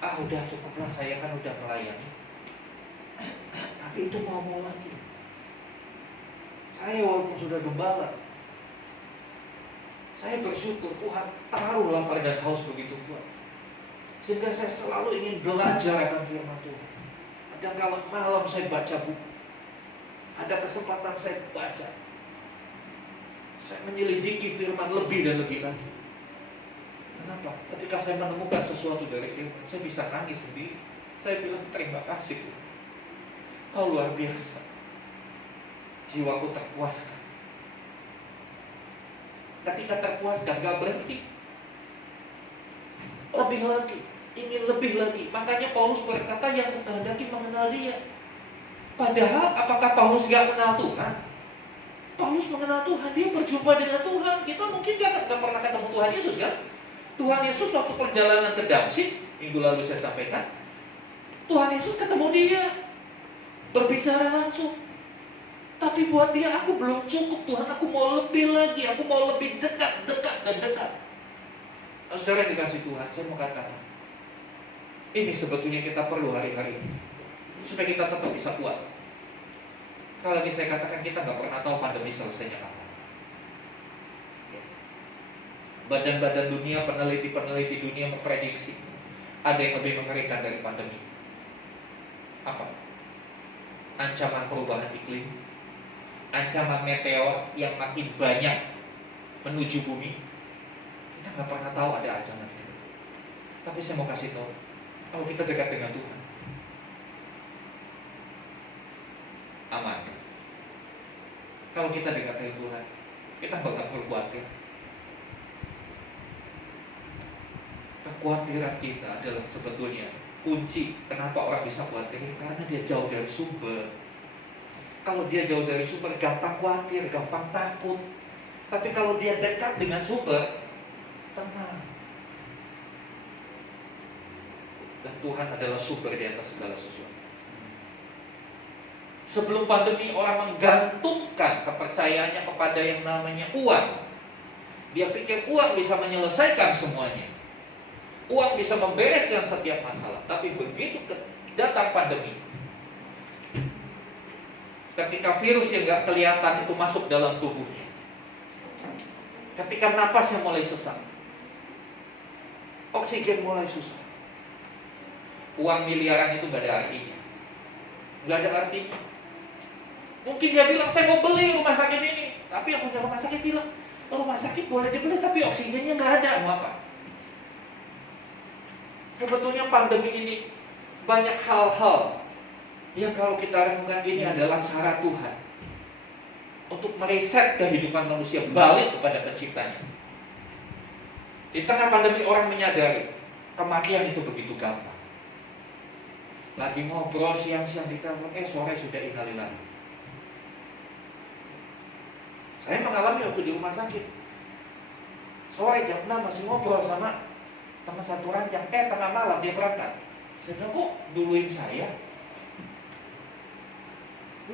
udah cukuplah saya kan udah melayani. Tapi itu mau lagi. Saya walaupun sudah gembala, saya bersyukur Tuhan taruh lapar dan haus begitu kuat, sehingga saya selalu ingin belajar akan firman Tuhan. Ada kalau malam saya baca buku, ada kesempatan saya baca, saya menyelidiki firman lebih dan lebih lagi. Kenapa? Ketika saya menemukan sesuatu dari firman, saya bisa nangis sendiri. Saya bilang terima kasih Tuhan. Oh luar biasa, jiwaku terpuaskan. Ketika terpuaskan gak berhenti, lebih lagi, ingin lebih lagi. Makanya Paulus berkata yang kehendaki mengenal Dia. Padahal apakah Paulus gak kenal Tuhan? Paulus mengenal Tuhan, dia berjumpa dengan Tuhan. Kita mungkin gak pernah ketemu Tuhan Yesus kan? Tuhan Yesus waktu perjalanan ke Damsyik, minggu lalu saya sampaikan, Tuhan Yesus ketemu dia, berbicara langsung. Tapi buat dia, aku belum cukup Tuhan, aku mau lebih lagi, aku mau lebih dekat. Saudara yang dikasih Tuhan, saya mau katakan, ini sebetulnya kita perlu hari-hari ini, supaya kita tetap bisa kuat. Kalau lagi saya katakan, kita gak pernah tahu pandemi selesainya kapan. Badan-badan dunia, peneliti-peneliti dunia memprediksi ada yang lebih mengerikan dari pandemi. Apa? Ancaman perubahan iklim, ancaman meteor yang makin banyak menuju bumi. Kita nggak pernah tahu ada ancaman itu. Tapi saya mau kasih tahu, kalau kita dekat dengan Tuhan, aman. Kalau kita dekat dengan Tuhan, kita nggak perlu khawatir. Kekhawatiran kita adalah sebetulnya kunci kenapa orang bisa khawatir, karena dia jauh dari sumber. Kalau dia jauh dari sumber, gampang khawatir, gampang takut. Tapi kalau dia dekat dengan sumber, tenang. Dan Tuhan adalah sumber di atas segala sesuatu. Sebelum pandemi, orang menggantungkan kepercayaannya kepada yang namanya uang. Dia pikir uang bisa menyelesaikan semuanya, uang bisa membereskan setiap masalah. Tapi begitu datang pandemi, ketika virus yang gak kelihatan itu masuk dalam tubuhnya, ketika napasnya mulai sesak, oksigen mulai susah, uang miliaran itu gak ada artinya. Gak ada artinya. Mungkin dia bilang, saya mau beli rumah sakit ini. Tapi yang punya rumah sakit bilang, rumah sakit boleh dibeli tapi oksigennya nggak ada. Mau apa? Sebetulnya pandemi ini banyak hal-hal yang kalau kita renungkan ini adalah cara Tuhan untuk mereset kehidupan manusia balik kepada penciptanya. Di tengah pandemi orang menyadari kematian itu begitu gampang. Lagi ngobrol siang-siang di telepon, sore sudah innalillahi. Saya mengalami waktu di rumah sakit. Sore jam 6 masih ngobrol sama teman satu ranjang, tengah malam dia berangkat. Saya bilang, kok duluin saya?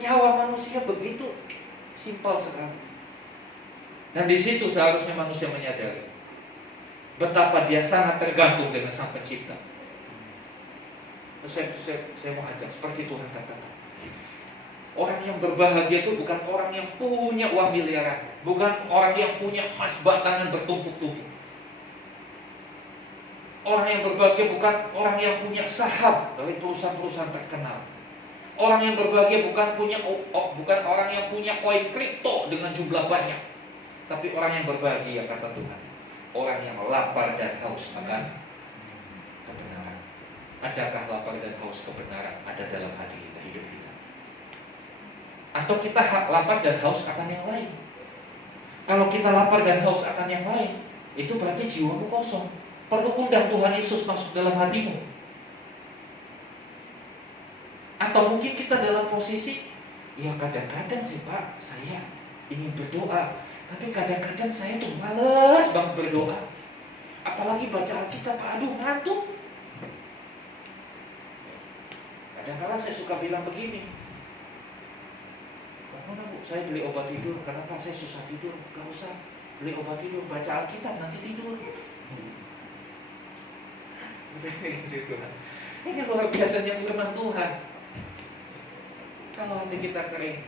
Nyawa manusia begitu simpel sekali. Dan di situ seharusnya manusia menyadari betapa dia sangat tergantung dengan Sang Pencipta. Saya mau ajak seperti Tuhan katakan, orang yang berbahagia itu bukan orang yang punya uang miliaran, bukan orang yang punya emas batangan bertumpuk-tumpuk. Orang yang berbahagia bukan orang yang punya saham dari perusahaan-perusahaan terkenal. Orang yang berbahagia bukan orang yang punya koin kripto dengan jumlah banyak. Tapi orang yang berbahagia, kata Tuhan, orang yang lapar dan haus akan kebenaran. Adakah lapar dan haus kebenaran ada dalam hati kita, hidup kita? Atau kita lapar dan haus akan yang lain? Kalau kita lapar dan haus akan yang lain, itu berarti jiwamu kosong. Perlu undang Tuhan Yesus masuk dalam hatimu. Atau mungkin kita dalam posisi, ya kadang-kadang sih Pak, saya ingin berdoa, tapi kadang-kadang saya tuh males banget berdoa. Apalagi baca Alkitab, aduh ngantuk. Kadang-kadang saya suka bilang begini, mana Bu, saya beli obat tidur, kenapa saya susah tidur? Gak usah beli obat tidur, baca Alkitab nanti tidur. Ini luar biasanya firman Tuhan. Kalau hati kita kering,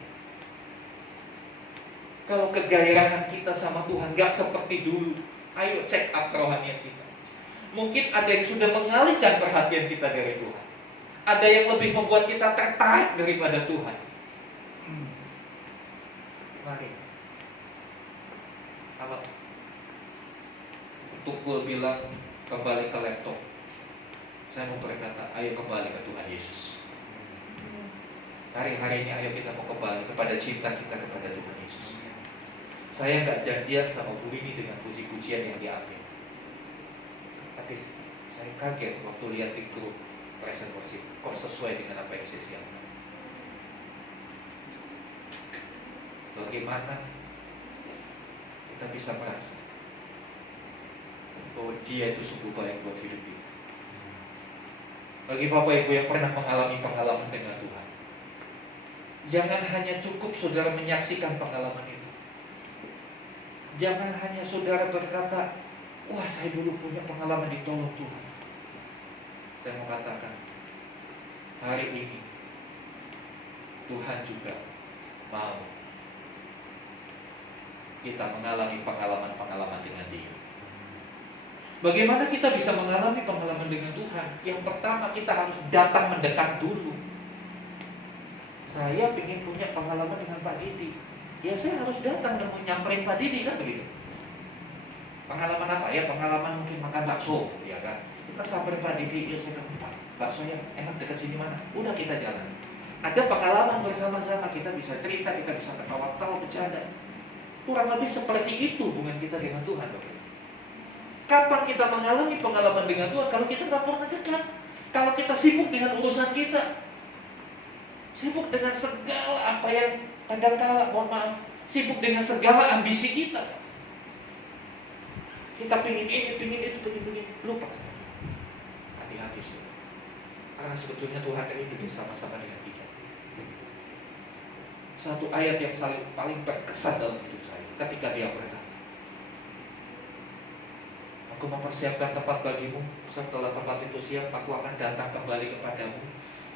kalau kegairahan kita sama Tuhan gak seperti dulu, ayo check up rohanian kita. Mungkin ada yang sudah mengalihkan perhatian kita dari Tuhan. Ada yang lebih membuat kita tertarik daripada Tuhan. Mari, kalau Tukul bilang kembali ke laptop, saya mau berkata, ayo kembali ke Tuhan Yesus. Hari-hari ini ayo kita mau kembali kepada cinta kita kepada Tuhan Yesus. Saya nggak janjian sama Bu ini dengan puji-pujian yang diambil. Tapi saya kaget waktu lihat di grup present worship, kok sesuai dengan apa yang saya siapkan. Bagaimana kita bisa merasa bahwa Dia itu sungguh baik buat hidup kita. Bagi Bapak Ibu yang pernah mengalami pengalaman dengan Tuhan, jangan hanya cukup saudara menyaksikan pengalaman itu. Jangan hanya saudara berkata, wah saya dulu punya pengalaman ditolong Tuhan. Saya mau katakan, hari ini Tuhan juga mau kita mengalami pengalaman-pengalaman dengan Dia. Bagaimana kita bisa mengalami pengalaman dengan Tuhan? Yang pertama, kita harus datang mendekat dulu. Saya ingin punya pengalaman dengan Pak Didi. Ya saya harus datang dan nyamperin Pak Didi, kan begitu. Pengalaman apa? Ya pengalaman mungkin makan bakso, ya kan. Kita samperin Pak Didi, ya saya bilang, Pak, bakso yang enak dekat sini mana? Udah kita jalan. Ada pengalaman bersama-sama, kita bisa cerita, kita bisa ketawa-tawa, bercanda. Kurang lebih seperti itu hubungan kita dengan Tuhan, Bapak. Kapan kita mengalami pengalaman dengan Tuhan? Kalau kita nggak pernah dekat, kalau kita sibuk dengan urusan kita, sibuk dengan segala apa yang kadang-kala, mohon maaf, sibuk dengan segala ambisi kita. Kita pingin ini, pingin itu, pingin lupa. Hati-hati sih, karena sebetulnya Tuhan rindu bersama-sama dengan kita. Satu ayat yang paling berkesan dalam hidup saya, ketika Dia berkata, aku mempersiapkan tempat bagimu. Setelah tempat itu siap, aku akan datang kembali kepadamu,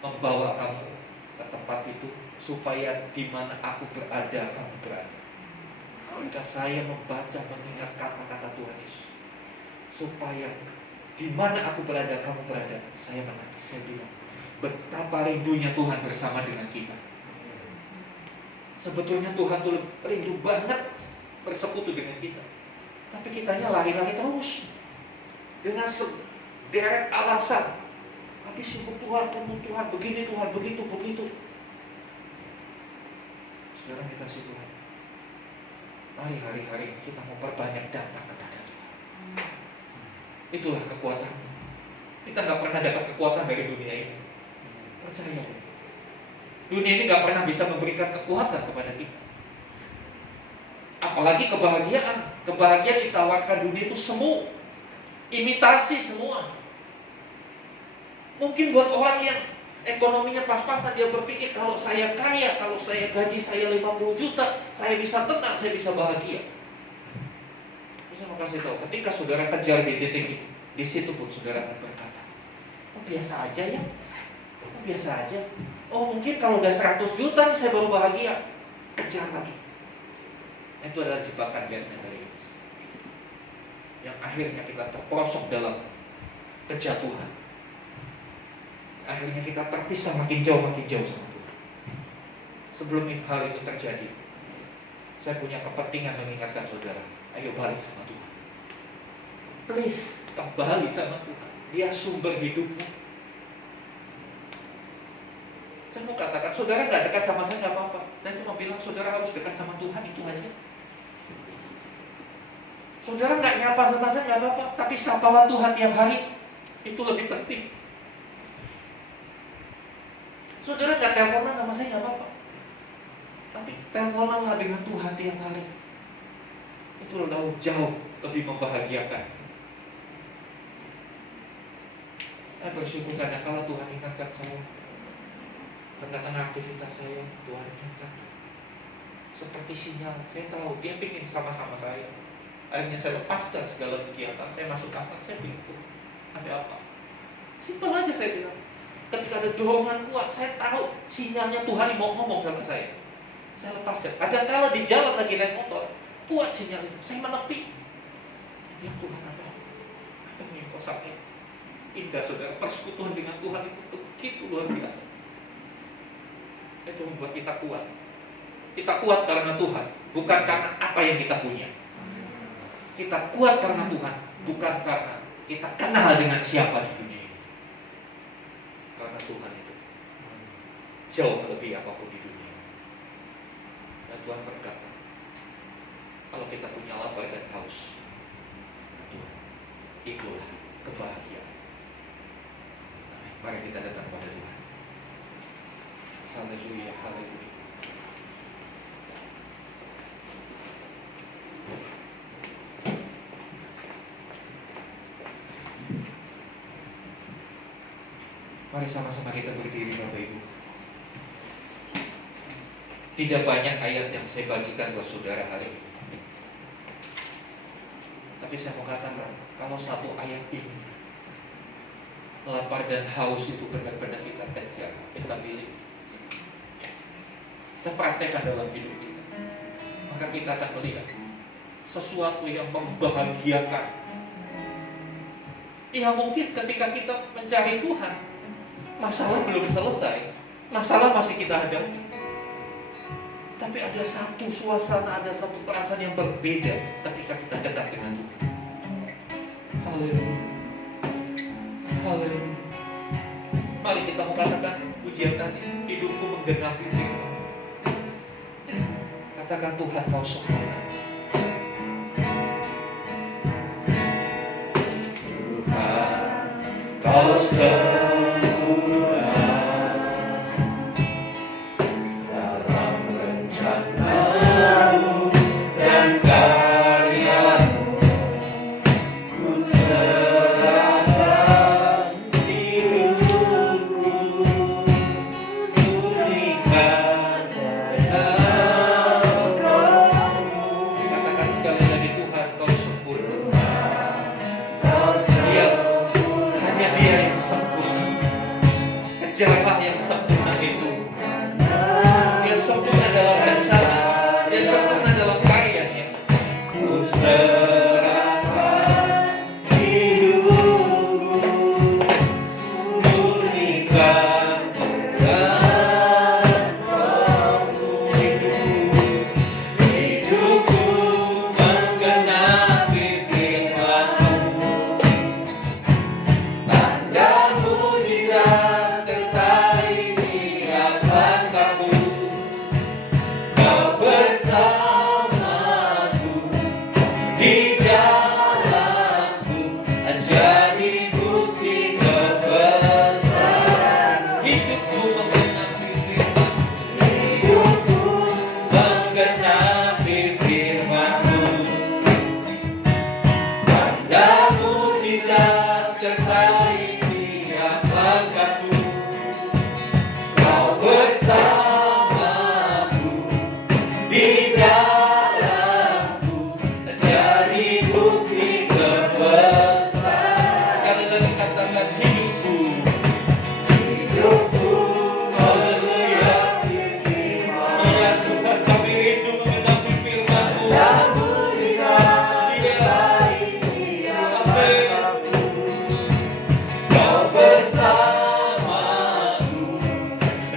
membawa kamu ke tempat itu, supaya di mana aku berada, kamu berada. Ketika saya membaca, mengingat kata-kata Tuhan Yesus, supaya di mana aku berada, kamu berada, saya menangis. Saya bilang, betapa rindunya Tuhan bersama dengan kita. Sebetulnya Tuhan tuh rindu banget bersekutu dengan kita. Tapi kitanya lari-lari terus dengan sederet alasan. Habis sibuk Tuhan, begini Tuhan, begitu. Sekarang kita kasih Tuhan. Mari hari-hari kita mau perbanyak datang kepada Tuhan. Itulah kekuatan. Kita nggak pernah dapat kekuatan dari dunia ini. Percaya. Dunia ini nggak pernah bisa memberikan kekuatan kepada kita. Apalagi kebahagiaan. Kebahagiaan ditawarkan dunia itu semu, imitasi semua. Mungkin buat orang yang ekonominya pas-pasan, dia berpikir kalau saya kaya, kalau saya gaji saya 50 juta, saya bisa tenang, saya bisa bahagia. Saya mau kasih tahu, ketika saudara kejar di titik itu, di situ pun saudara akan berkata, oh biasa aja ya, oh biasa aja. Oh mungkin kalau udah 100 juta nih saya baru bahagia. Kejar lagi. Itu adalah jebakan Batman dari iblis, yang akhirnya kita terperosok dalam kejatuhan. Akhirnya kita terpisah makin jauh sama Tuhan. Sebelum hal itu terjadi, saya punya kepentingan mengingatkan saudara, ayo balik sama Tuhan. Please, kembali sama Tuhan. Dia sumber hidupmu. Saya mau katakan, saudara nggak dekat sama saya nggak apa-apa. Saya cuma bilang saudara harus dekat sama Tuhan, itu aja. Saudara nggak nyapa sama saya nggak apa-apa, tapi sapalah Tuhan tiap hari. Itu lebih penting. Saudara nggak teleponan sama saya nggak apa-apa, tapi teleponanlah dengan Tuhan tiap hari. Itu jauh lebih membahagiakan. Saya bersyukur kadang-kala Tuhan ingatkan saya. Tengah-tengah aktivitas saya, Tuhan ingatkan. Seperti sinyal, saya tahu dia ingin sama-sama saya. Akhirnya saya lepaskan segala kegiatan, saya masuk kamar, saya bilang, ada apa? Simpel aja saya bilang. Ketika ada dorongan kuat, saya tahu sinyalnya Tuhan mau ngomong sama saya. Saya lepaskan. Kadang-kala di jalan lagi naik motor, kuat sinyal itu, saya menepi. Saya bilang, Tuhan ada ini kok sakit. Indah saudara, persekutuan dengan Tuhan itu begitu luar biasa. Itu membuat kita kuat. Kita kuat karena Tuhan, bukan karena apa yang kita punya. Kita kuat karena Tuhan, bukan karena kita kenal dengan siapa di dunia ini. Karena Tuhan itu jauh lebih apapun di dunia. Dan Tuhan berkata, kalau kita punya lapar dan haus, Tuhan, itulah kebahagiaan. Mari kita datang pada Tuhan. Haleluya, haleluya. Mari sama-sama kita berdiri Bapak Ibu. Tidak banyak ayat yang saya bagikan buat saudara hari ini, tapi saya mau katakan, kalau satu ayat ini, lapar dan haus itu benar-benar kita kejar, kita miliki, kita praktekkan dalam hidup kita, maka kita akan melihat sesuatu yang membahagiakan. Ya mungkin ketika kita mencari Tuhan, masalah belum selesai, masalah masih kita hadapi, tapi ada satu suasana, ada satu perasaan yang berbeda ketika kita dekat dengan Tuhan. Haleluya, haleluya. Mari kita mau katakan pujian tadi, hidupku menggenapi firman. Katakan, Tuhan kau sempurna. Tuhan kau sempurna dalam rencana-Mu dan karya-Mu. Ku serahkan hidupku, berikan dalam Roh-Mu. Katakan sekali lagi, Tuhan kau sempurna. Dia, hanya Dia yang sempurna. Kejarlah yang sempurna itu. Dia sempurna dalam rencana, Dia sempurna dalam karyanya. Ku serahkan hidupku, murnikan dan Roh-Mu. Hidupku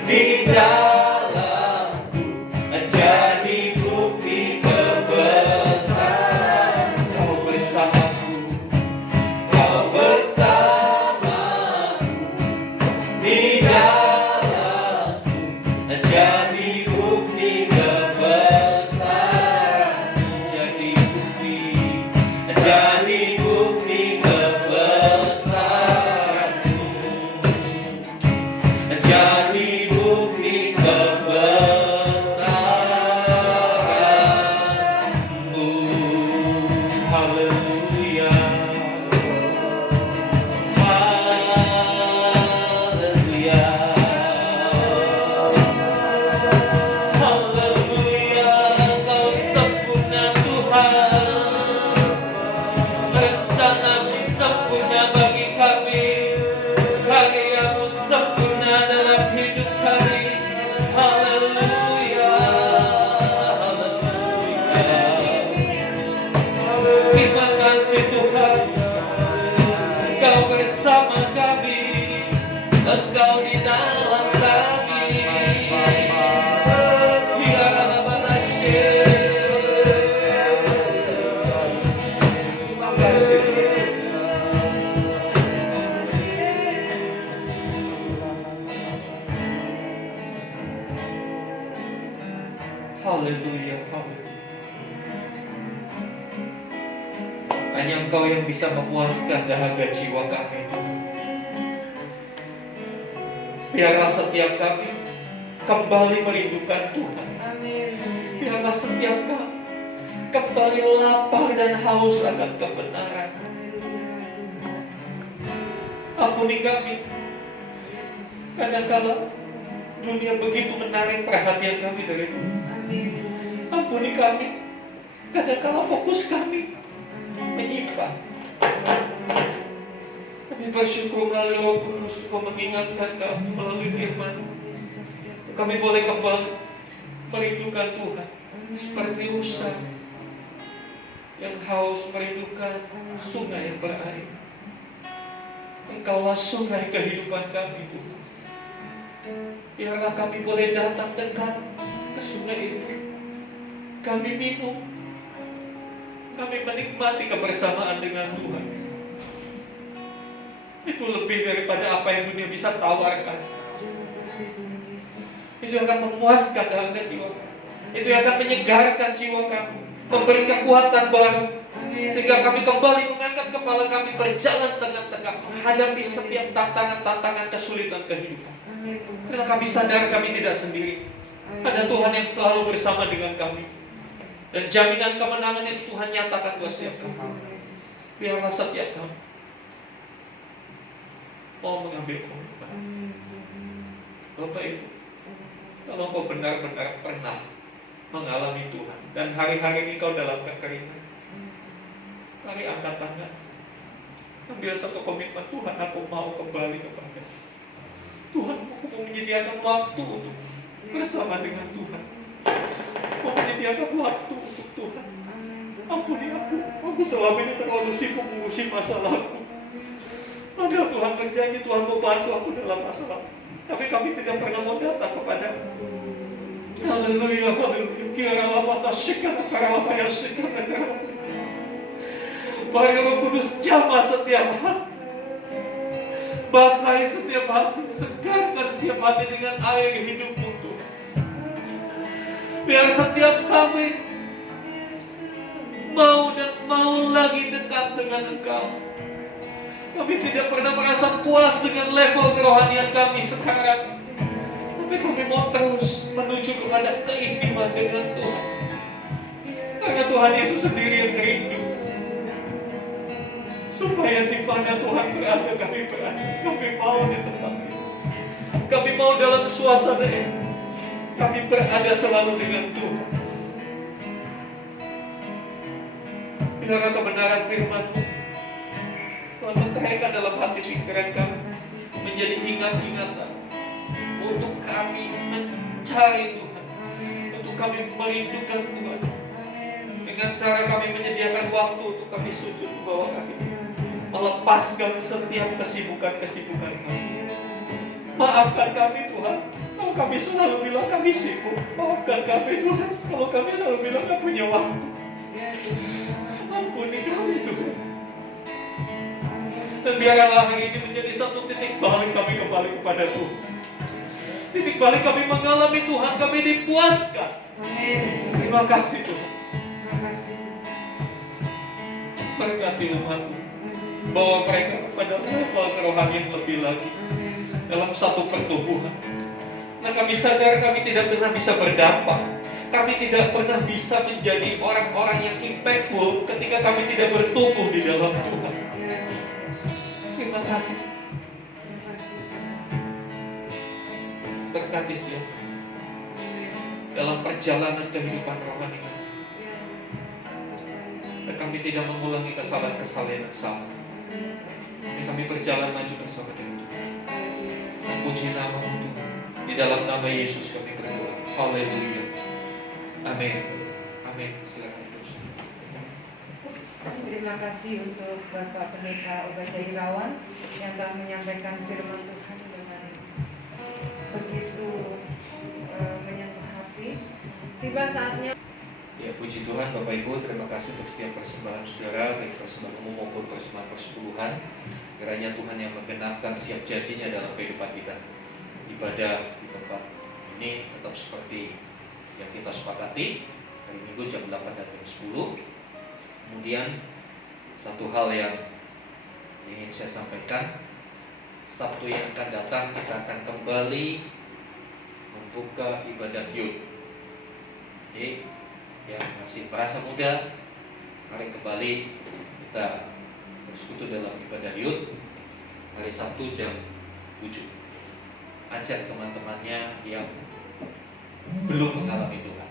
di dalamku jadi bukti kebesaran. Kau bersamaku, kau bersamaku di dalamku jadi bukti kebesaran. Jadi bukti kebesaranmu. Jadi bukti kebesaranmu. Haleluya. Haleluya. Haleluya. Kau sempurna Tuhan. Rencanamu sempurna bagi kami. Karyamu sempurna dalam hidup kami. Haleluya. Haleluya. Terima kasih Tuhan. Engkau bersama kami. Engkau di dalam kami. Biarlah berasyik. Terima kasih. Haleluya, haleluya. Hanya Engkau yang bisa memuaskan dahaga jiwa kami. Biarlah setiap kami kembali merindukan Tuhan. Amin. Biarlah setiap kami kembali lapar dan haus akan kebenaran. Ampuni kami. Kadang-kala dunia begitu menarik perhatian kami dari Tuhan. Amin. Ampuni kami. Kadang-kala fokus kami menyimpang. Kami bersyukur melalui Roh Kudus, Kau mengingatkan kami melalui firman. Kami boleh kembali merindukan Tuhan seperti rusa yang haus merindukan sungai yang berair. Engkaulah sungai kehidupan kami, Tuhan. Biarlah kami boleh datang dekat ke sungai itu. Kami minum. Kami menikmati kebersamaan dengan Tuhan. Itu lebih daripada apa yang dunia bisa tawarkan. Itu akan memuaskan dalam jiwa. Itu akan menyegarkan jiwa kami, memberi kekuatan baru, sehingga kami kembali mengangkat kepala kami, berjalan tegak-tegak menghadapi setiap tantangan-tantangan kesulitan kehidupan. Karena kami sadar kami tidak sendiri. Ada Tuhan yang selalu bersama dengan kami. Dan jaminan kemenangan itu Tuhan nyatakan buat setiap kami. Biarlah setiap kami mau mengambil komitmen. Bapak Ibu, kalau kau benar-benar pernah mengalami Tuhan dan hari-hari ini kau dalam kekeringan, mari angkat tangan, ambil satu komitmen. Tuhan, aku mau kembali kepada Tuhan. Aku mau menyediakan waktu untuk bersama dengan Tuhan. Mau menyediakan waktu untuk Tuhan. Ampuni aku selama ini terlalu sibuk mengurusi masalahku. Padahal Tuhan berjanji, Tuhan mau bantu aku dalam masalah, tapi kami tidak pernah mau datang kepada. Haleluya, haleluya. Kiralah mata syikar, karalah yang syikar, karalah. Bagi Roh Kudus jamah setiap hati, basahi setiap hati, segarkan setiap hati dengan air hidupmu Tuhan. Biar setiap kami mau dan mau lagi dekat dengan Engkau. Kami tidak pernah merasa puas dengan level kerohanian kami sekarang, tapi kami mau terus menuju kepada keintiman dengan Tuhan. Karena Tuhan Yesus sendiri yang rindu, supaya di mana Tuhan berada, kami berada. Kami mau di tempat itu. Kami mau dalam suasana ini. Kami berada selalu dengan Tuhan. Biarlah kebenaran firman-Mu Tuhan menteraikan dalam hati pikiran kami, menjadi ingat-ingatan untuk kami mencari Tuhan, untuk kami merindukan Tuhan. Dengan cara kami menyediakan waktu untuk kami sujud di bawah kaki, melepaskan setiap kesibukan-kesibukan kami. Maafkan kami Tuhan, kalau kami selalu bilang kami sibuk. Maafkan kami Tuhan, kalau kami selalu bilang gak punya waktu. Ampuni kami Tuhan. Dan biarlah hari ini menjadi satu titik balik kami kembali kepada Tuhan. Titik balik kami mengalami Tuhan, kami dipuaskan. Terima kasih Tuhan. Berkati umat-Mu, bawa mereka kepada level kerohanian lebih lagi dalam satu pertumbuhan. Nah, kami sadar kami tidak pernah bisa berdampak. Kami tidak pernah bisa menjadi orang-orang yang impactful ketika kami tidak bertumbuh di dalam Tuhan. Terima kasih. Berkati setiap dalam perjalanan kehidupan rohani kami. Dan kami tidak mengulangi kesalahan-kesalahan yang sama. Kami berjalan maju bersama dengan Tuhan. Puji nama-Mu Tuhan. Di dalam nama Yesus kami berdoa. Haleluya. Amin. Amin. Silakan terus. Terima kasih untuk Bapak Pendeta Obaja Irawan yang telah menyampaikan firman Tuhan dengan begitu menyentuh hati. Tiba saatnya. Ya, puji Tuhan Bapak Ibu, terima kasih untuk setiap persembahan saudara, baik persembahan umum maupun persembahan persepuluhan. Kiranya Tuhan yang menggenapkan setiap janjinya dalam kehidupan kita. Ibadah di tempat ini tetap seperti yang kita sepakati, hari Minggu jam 8 dan jam 10. Kemudian satu hal yang ingin saya sampaikan, Sabtu yang akan datang kita akan kembali membuka ibadah youth. Jadi yang masih merasa muda, mari kembali kita bersekutu dalam ibadah youth hari Sabtu jam 7. Ajak teman-temannya yang belum mengalami Tuhan,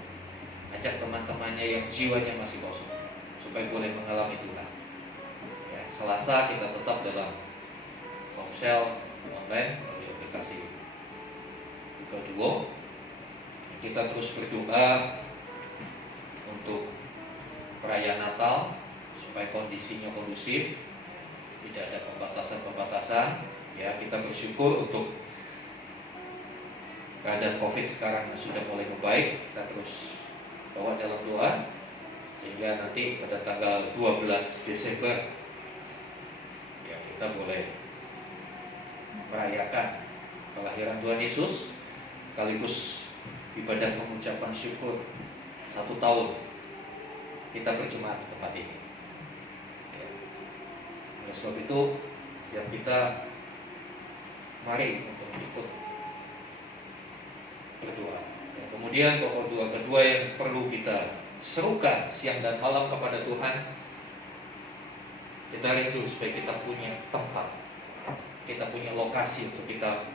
ajak teman-temannya yang jiwanya masih kosong supaya boleh mengalami Tuhan. Ya, Selasa kita tetap dalam komsel online melalui aplikasi Buka Duo. Kita terus berdoa untuk perayaan Natal supaya kondisinya kondusif, tidak ada pembatasan-pembatasan. Ya, kita bersyukur untuk keadaan COVID sekarang sudah mulai membaik. Kita terus bawa dalam doa sehingga nanti pada tanggal 12 Desember ya kita boleh merayakan kelahiran Tuhan Yesus sekaligus ibadah pengucapan syukur 1 tahun kita berjemaat di tempat ini. Ya. Oleh sebab itu, yang kita mari untuk ikut berdoa. Ya, kemudian pokok doa kedua yang perlu kita serukan siang dan malam kepada Tuhan, kita rindu supaya kita punya tempat, kita punya lokasi untuk kita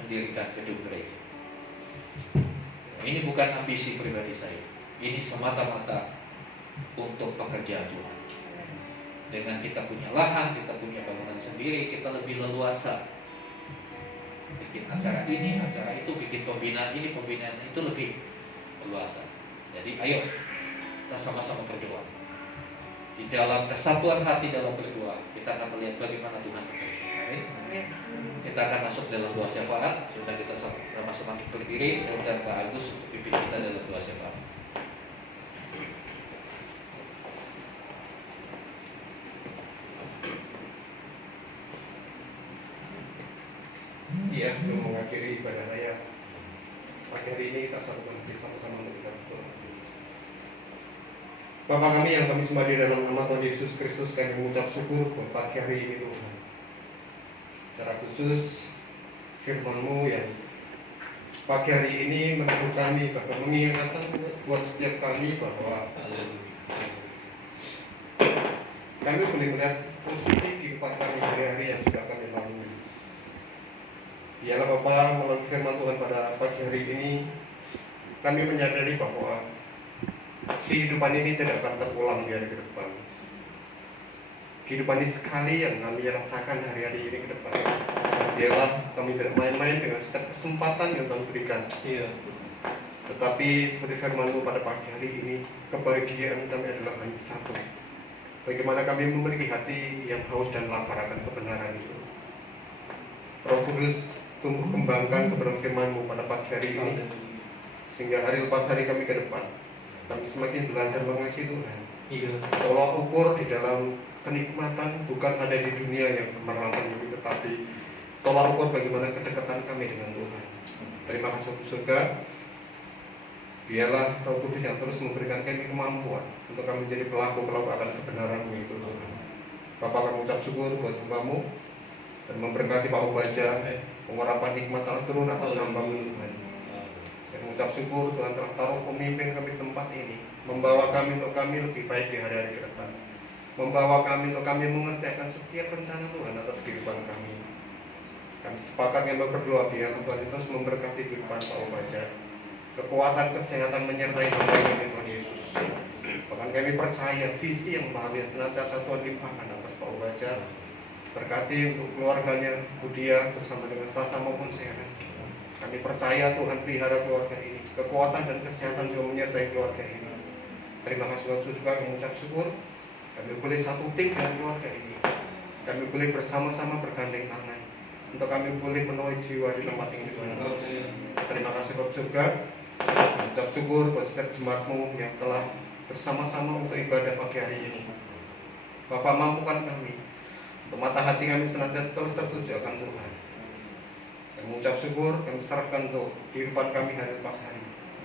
mendirikan gedung gereja. Ini bukan ambisi pribadi saya. Ini semata-mata untuk pekerjaan Tuhan. Dengan kita punya lahan, kita punya bangunan sendiri, kita lebih leluasa bikin acara ini, acara itu, bikin pembinaan ini, pembinaan itu lebih leluasa. Jadi ayo kita sama-sama berdoa. Di dalam kesatuan hati dalam berdoa, kita akan melihat bagaimana Tuhan bekerja. Amin. Kita akan masuk dalam doa syafaat. Sudah kita sama-sama berdiri. Saya undang Pak Agus untuk pimpin kita dalam doa syafaat. Ya, belum mengakhiri ibadah raya pagi hari ini, kita sama-sama memberikan doa. Bapa kami yang kami sembah di dalam nama Tuhan Yesus Kristus, kami mengucap syukur buat pagi hari ini Tuhan. Secara khusus firman-Mu yang pagi hari ini menegur kami, bahkan mengingatkan buat setiap kami bahwa kami boleh melihat posisi kehidupan kami hari-hari yang sudah kami lalui. Biarlah Bapa melalui firman Tuhan pada pagi hari ini, kami menyadari bahwa kehidupan ini tidak akan terulang di hari ke depan. Kehidupan ini sekali yang kami rasakan hari-hari ini ke depan. Biarlah kami tidak main-main dengan setiap kesempatan yang Tuhan berikan. Tetapi seperti firman-Mu pada pagi hari ini, kebahagiaan kami adalah hanya satu. Bagaimana kami memiliki hati yang haus dan lapar akan kebenaran itu. Roh Kudus, tumbuh kembangkan kebenaran firman-Mu pada pagi hari ini, sehingga hari lepas hari kami ke depan kami semakin belajar mengasihi Tuhan. Tolak ukur di dalam kenikmatan bukan ada di dunia yang gemerlapan ini, tetapi tolak ukur bagaimana kedekatan kami dengan Tuhan. Terima kasih surga. Biarlah Roh Kudus yang terus memberikan kami kemampuan untuk kami menjadi pelaku-pelaku akan kebenaran-Mu itu Tuhan. Bapak, kami ucap syukur buat hamba-Mu dan memberkati Pak Ubaja, pengurapan nikmat telah turun atas hamba-Mu Tuhan. Dan mengucap syukur Tuhan telah taruh pemimpin kami di tempat ini, membawa kami untuk kami lebih baik di hari-hari ke depan, membawa kami untuk kami mengerti akan setiap rencana Tuhan atas kehidupan kami. Kami sepakat yang berdoa biar Tuhan terus memberkati kehidupan Pak Ubaja, kekuatan kesehatan menyertai hamba ini Tuhan Yesus. Bahkan kami percaya visi yang baru yang senantiasa Tuhan limpahkan atas Pak Ubaja. Berkati untuk keluarganya, Budia bersama dengan Sasa maupun Seren. Kami percaya Tuhan pelihara keluarga ini, kekuatan dan kesehatan juga menyertai keluarga ini. Terima kasih Bapak juga mengucap syukur. Kami boleh satu tim dengan keluarga ini. Kami boleh bersama-sama bergandeng tangan untuk kami boleh menolong jiwa di tempat ini Tuhan. Terima kasih Bapak surga. Mengucap syukur buat setiap jemaat-Mu yang telah bersama-sama untuk ibadah pagi hari ini. Bapak, mampukan kami untuk mata hati kami senantiasa terus tertuju akan Tuhan. Kami mengucap syukur, kami serahkan untuk kehidupan kami hari lepas hari.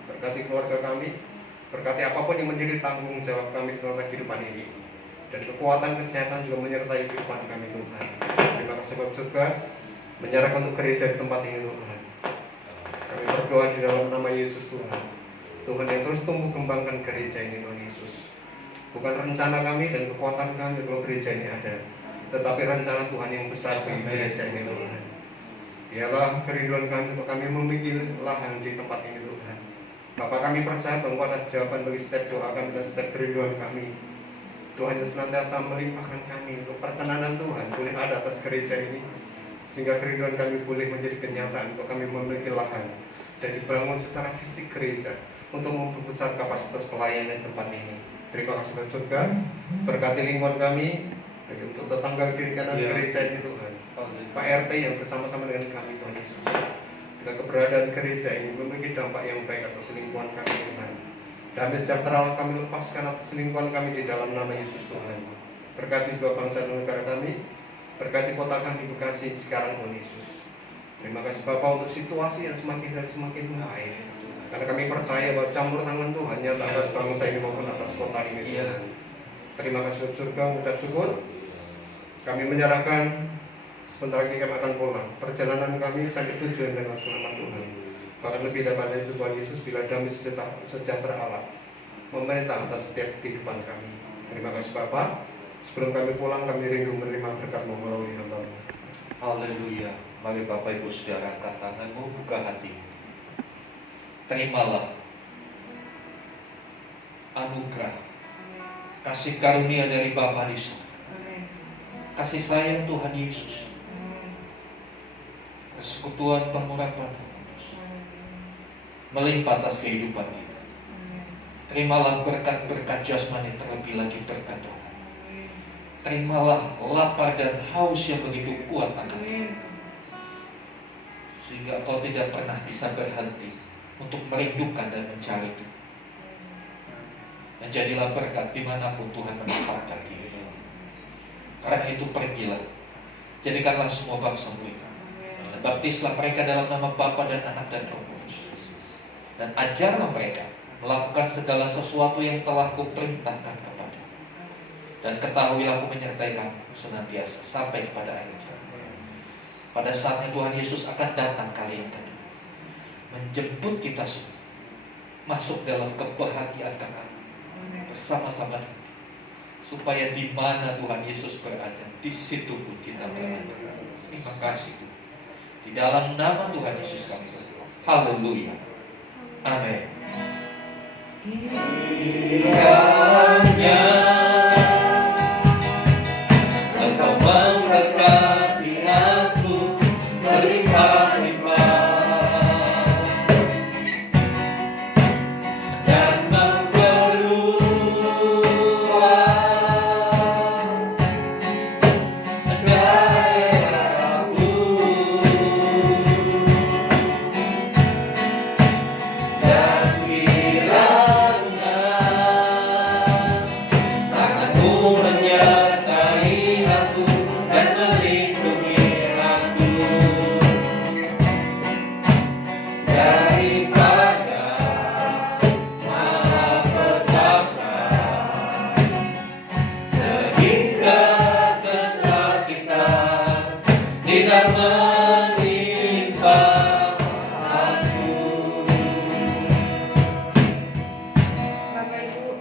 Berkati keluarga kami, berkati apapun yang menjadi tanggung jawab kami tentang kehidupan ini, dan kekuatan kesehatan juga menyertai kehidupan kami Tuhan. Terima kasih Bapak surga, menyerahkan untuk gereja di tempat ini Tuhan. Kami berdoa di dalam nama Yesus Tuhan. Tuhan yang terus tumbuh kembangkan gereja ini Tuhan Yesus. Bukan rencana kami dan kekuatan kami kalau gereja ini ada, tetapi rencana Tuhan yang besar bagi gereja ini Tuhan. Biarlah kerinduan kami untuk kami memiliki lahan di tempat ini Tuhan. Bapak, kami percaya bahwa ada jawaban bagi setiap doa kami dan setiap kerinduan kami. Tuhan yang senantiasa melimpahkan kami untuk perkenanan Tuhan boleh ada atas gereja ini, sehingga kerinduan kami boleh menjadi kenyataan untuk kami memiliki lahan dan dibangun secara fisik gereja untuk memperbesar kapasitas pelayanan di tempat ini. Terima kasih Bapak surga. Berkati lingkungan kami, bagi untuk tetangga kiri kanan gereja ini Tuhan, Pak RT yang bersama-sama dengan kami Tuhan Yesus. Bila keberadaan gereja ini memiliki dampak yang baik atas lingkungan kami Tuhan. Damai sejahtera kami lepaskan atas lingkungan kami di dalam nama Yesus Tuhan. Berkati juga bangsa dan negara kami, berkati kota kami Bekasi sekarang Tuhan Yesus. Terima kasih Bapak untuk situasi yang semakin dan semakin baik. Karena kami percaya bahwa campur tangan Tuhan nyata atas bangsa ini maupun atas kota ini Tuhan. Terima kasih Bapak surga, mengucap syukur. Kami menyerahkan, sebentar lagi kami akan pulang. Perjalanan kami sampai tujuan dengan selamat Tuhan. Bahkan lebih daripada itu Tuhan Yesus, bila damai sejahtera Allah memerintah atas setiap kehidupan kami. Terima kasih Bapak. Sebelum kami pulang, kami rindu menerima berkat-Mu melalui hamba-Mu. Haleluya. Mari Bapak Ibu Saudara, angkat tanganmu, buka hatimu. Terimalah anugerah kasih karunia dari Bapa di surga, kasih sayang Tuhan Yesus, persekutuan pengurapan melimpah atas kehidupan kita. Terimalah berkat-berkat jasmani, terlebih lagi berkat roh. Terimalah lapar dan haus yang begitu kuat akan sehingga kau tidak pernah bisa berhenti untuk merindukan dan mencari itu. Menjadilah berkat dimanapun Tuhan menempatkan diri. Karena itu pergilah, jadikanlah semua bangsa-Mu itu, dan baptislah mereka dalam nama Bapa dan Anak dan Roh Kudus, dan ajarlah mereka melakukan segala sesuatu yang telah Kuperintahkan kepada. Dan ketahuilah Aku menyertai kamu senantiasa sampai kepada akhir zaman. Pada saatnya Tuhan Yesus akan datang kali yang kedua, menjemput kita semua masuk dalam kebahagiaan kekal bersama-sama, supaya di mana Tuhan Yesus berada, di situ pun kita berada. Terima kasih Tuhan. Di dalam nama Tuhan Yesus kami berdoa. Haleluya. Amin. Kiranya Engkau memberkati aku berlimpah-limpah dan memperluas daerahku. dan melihat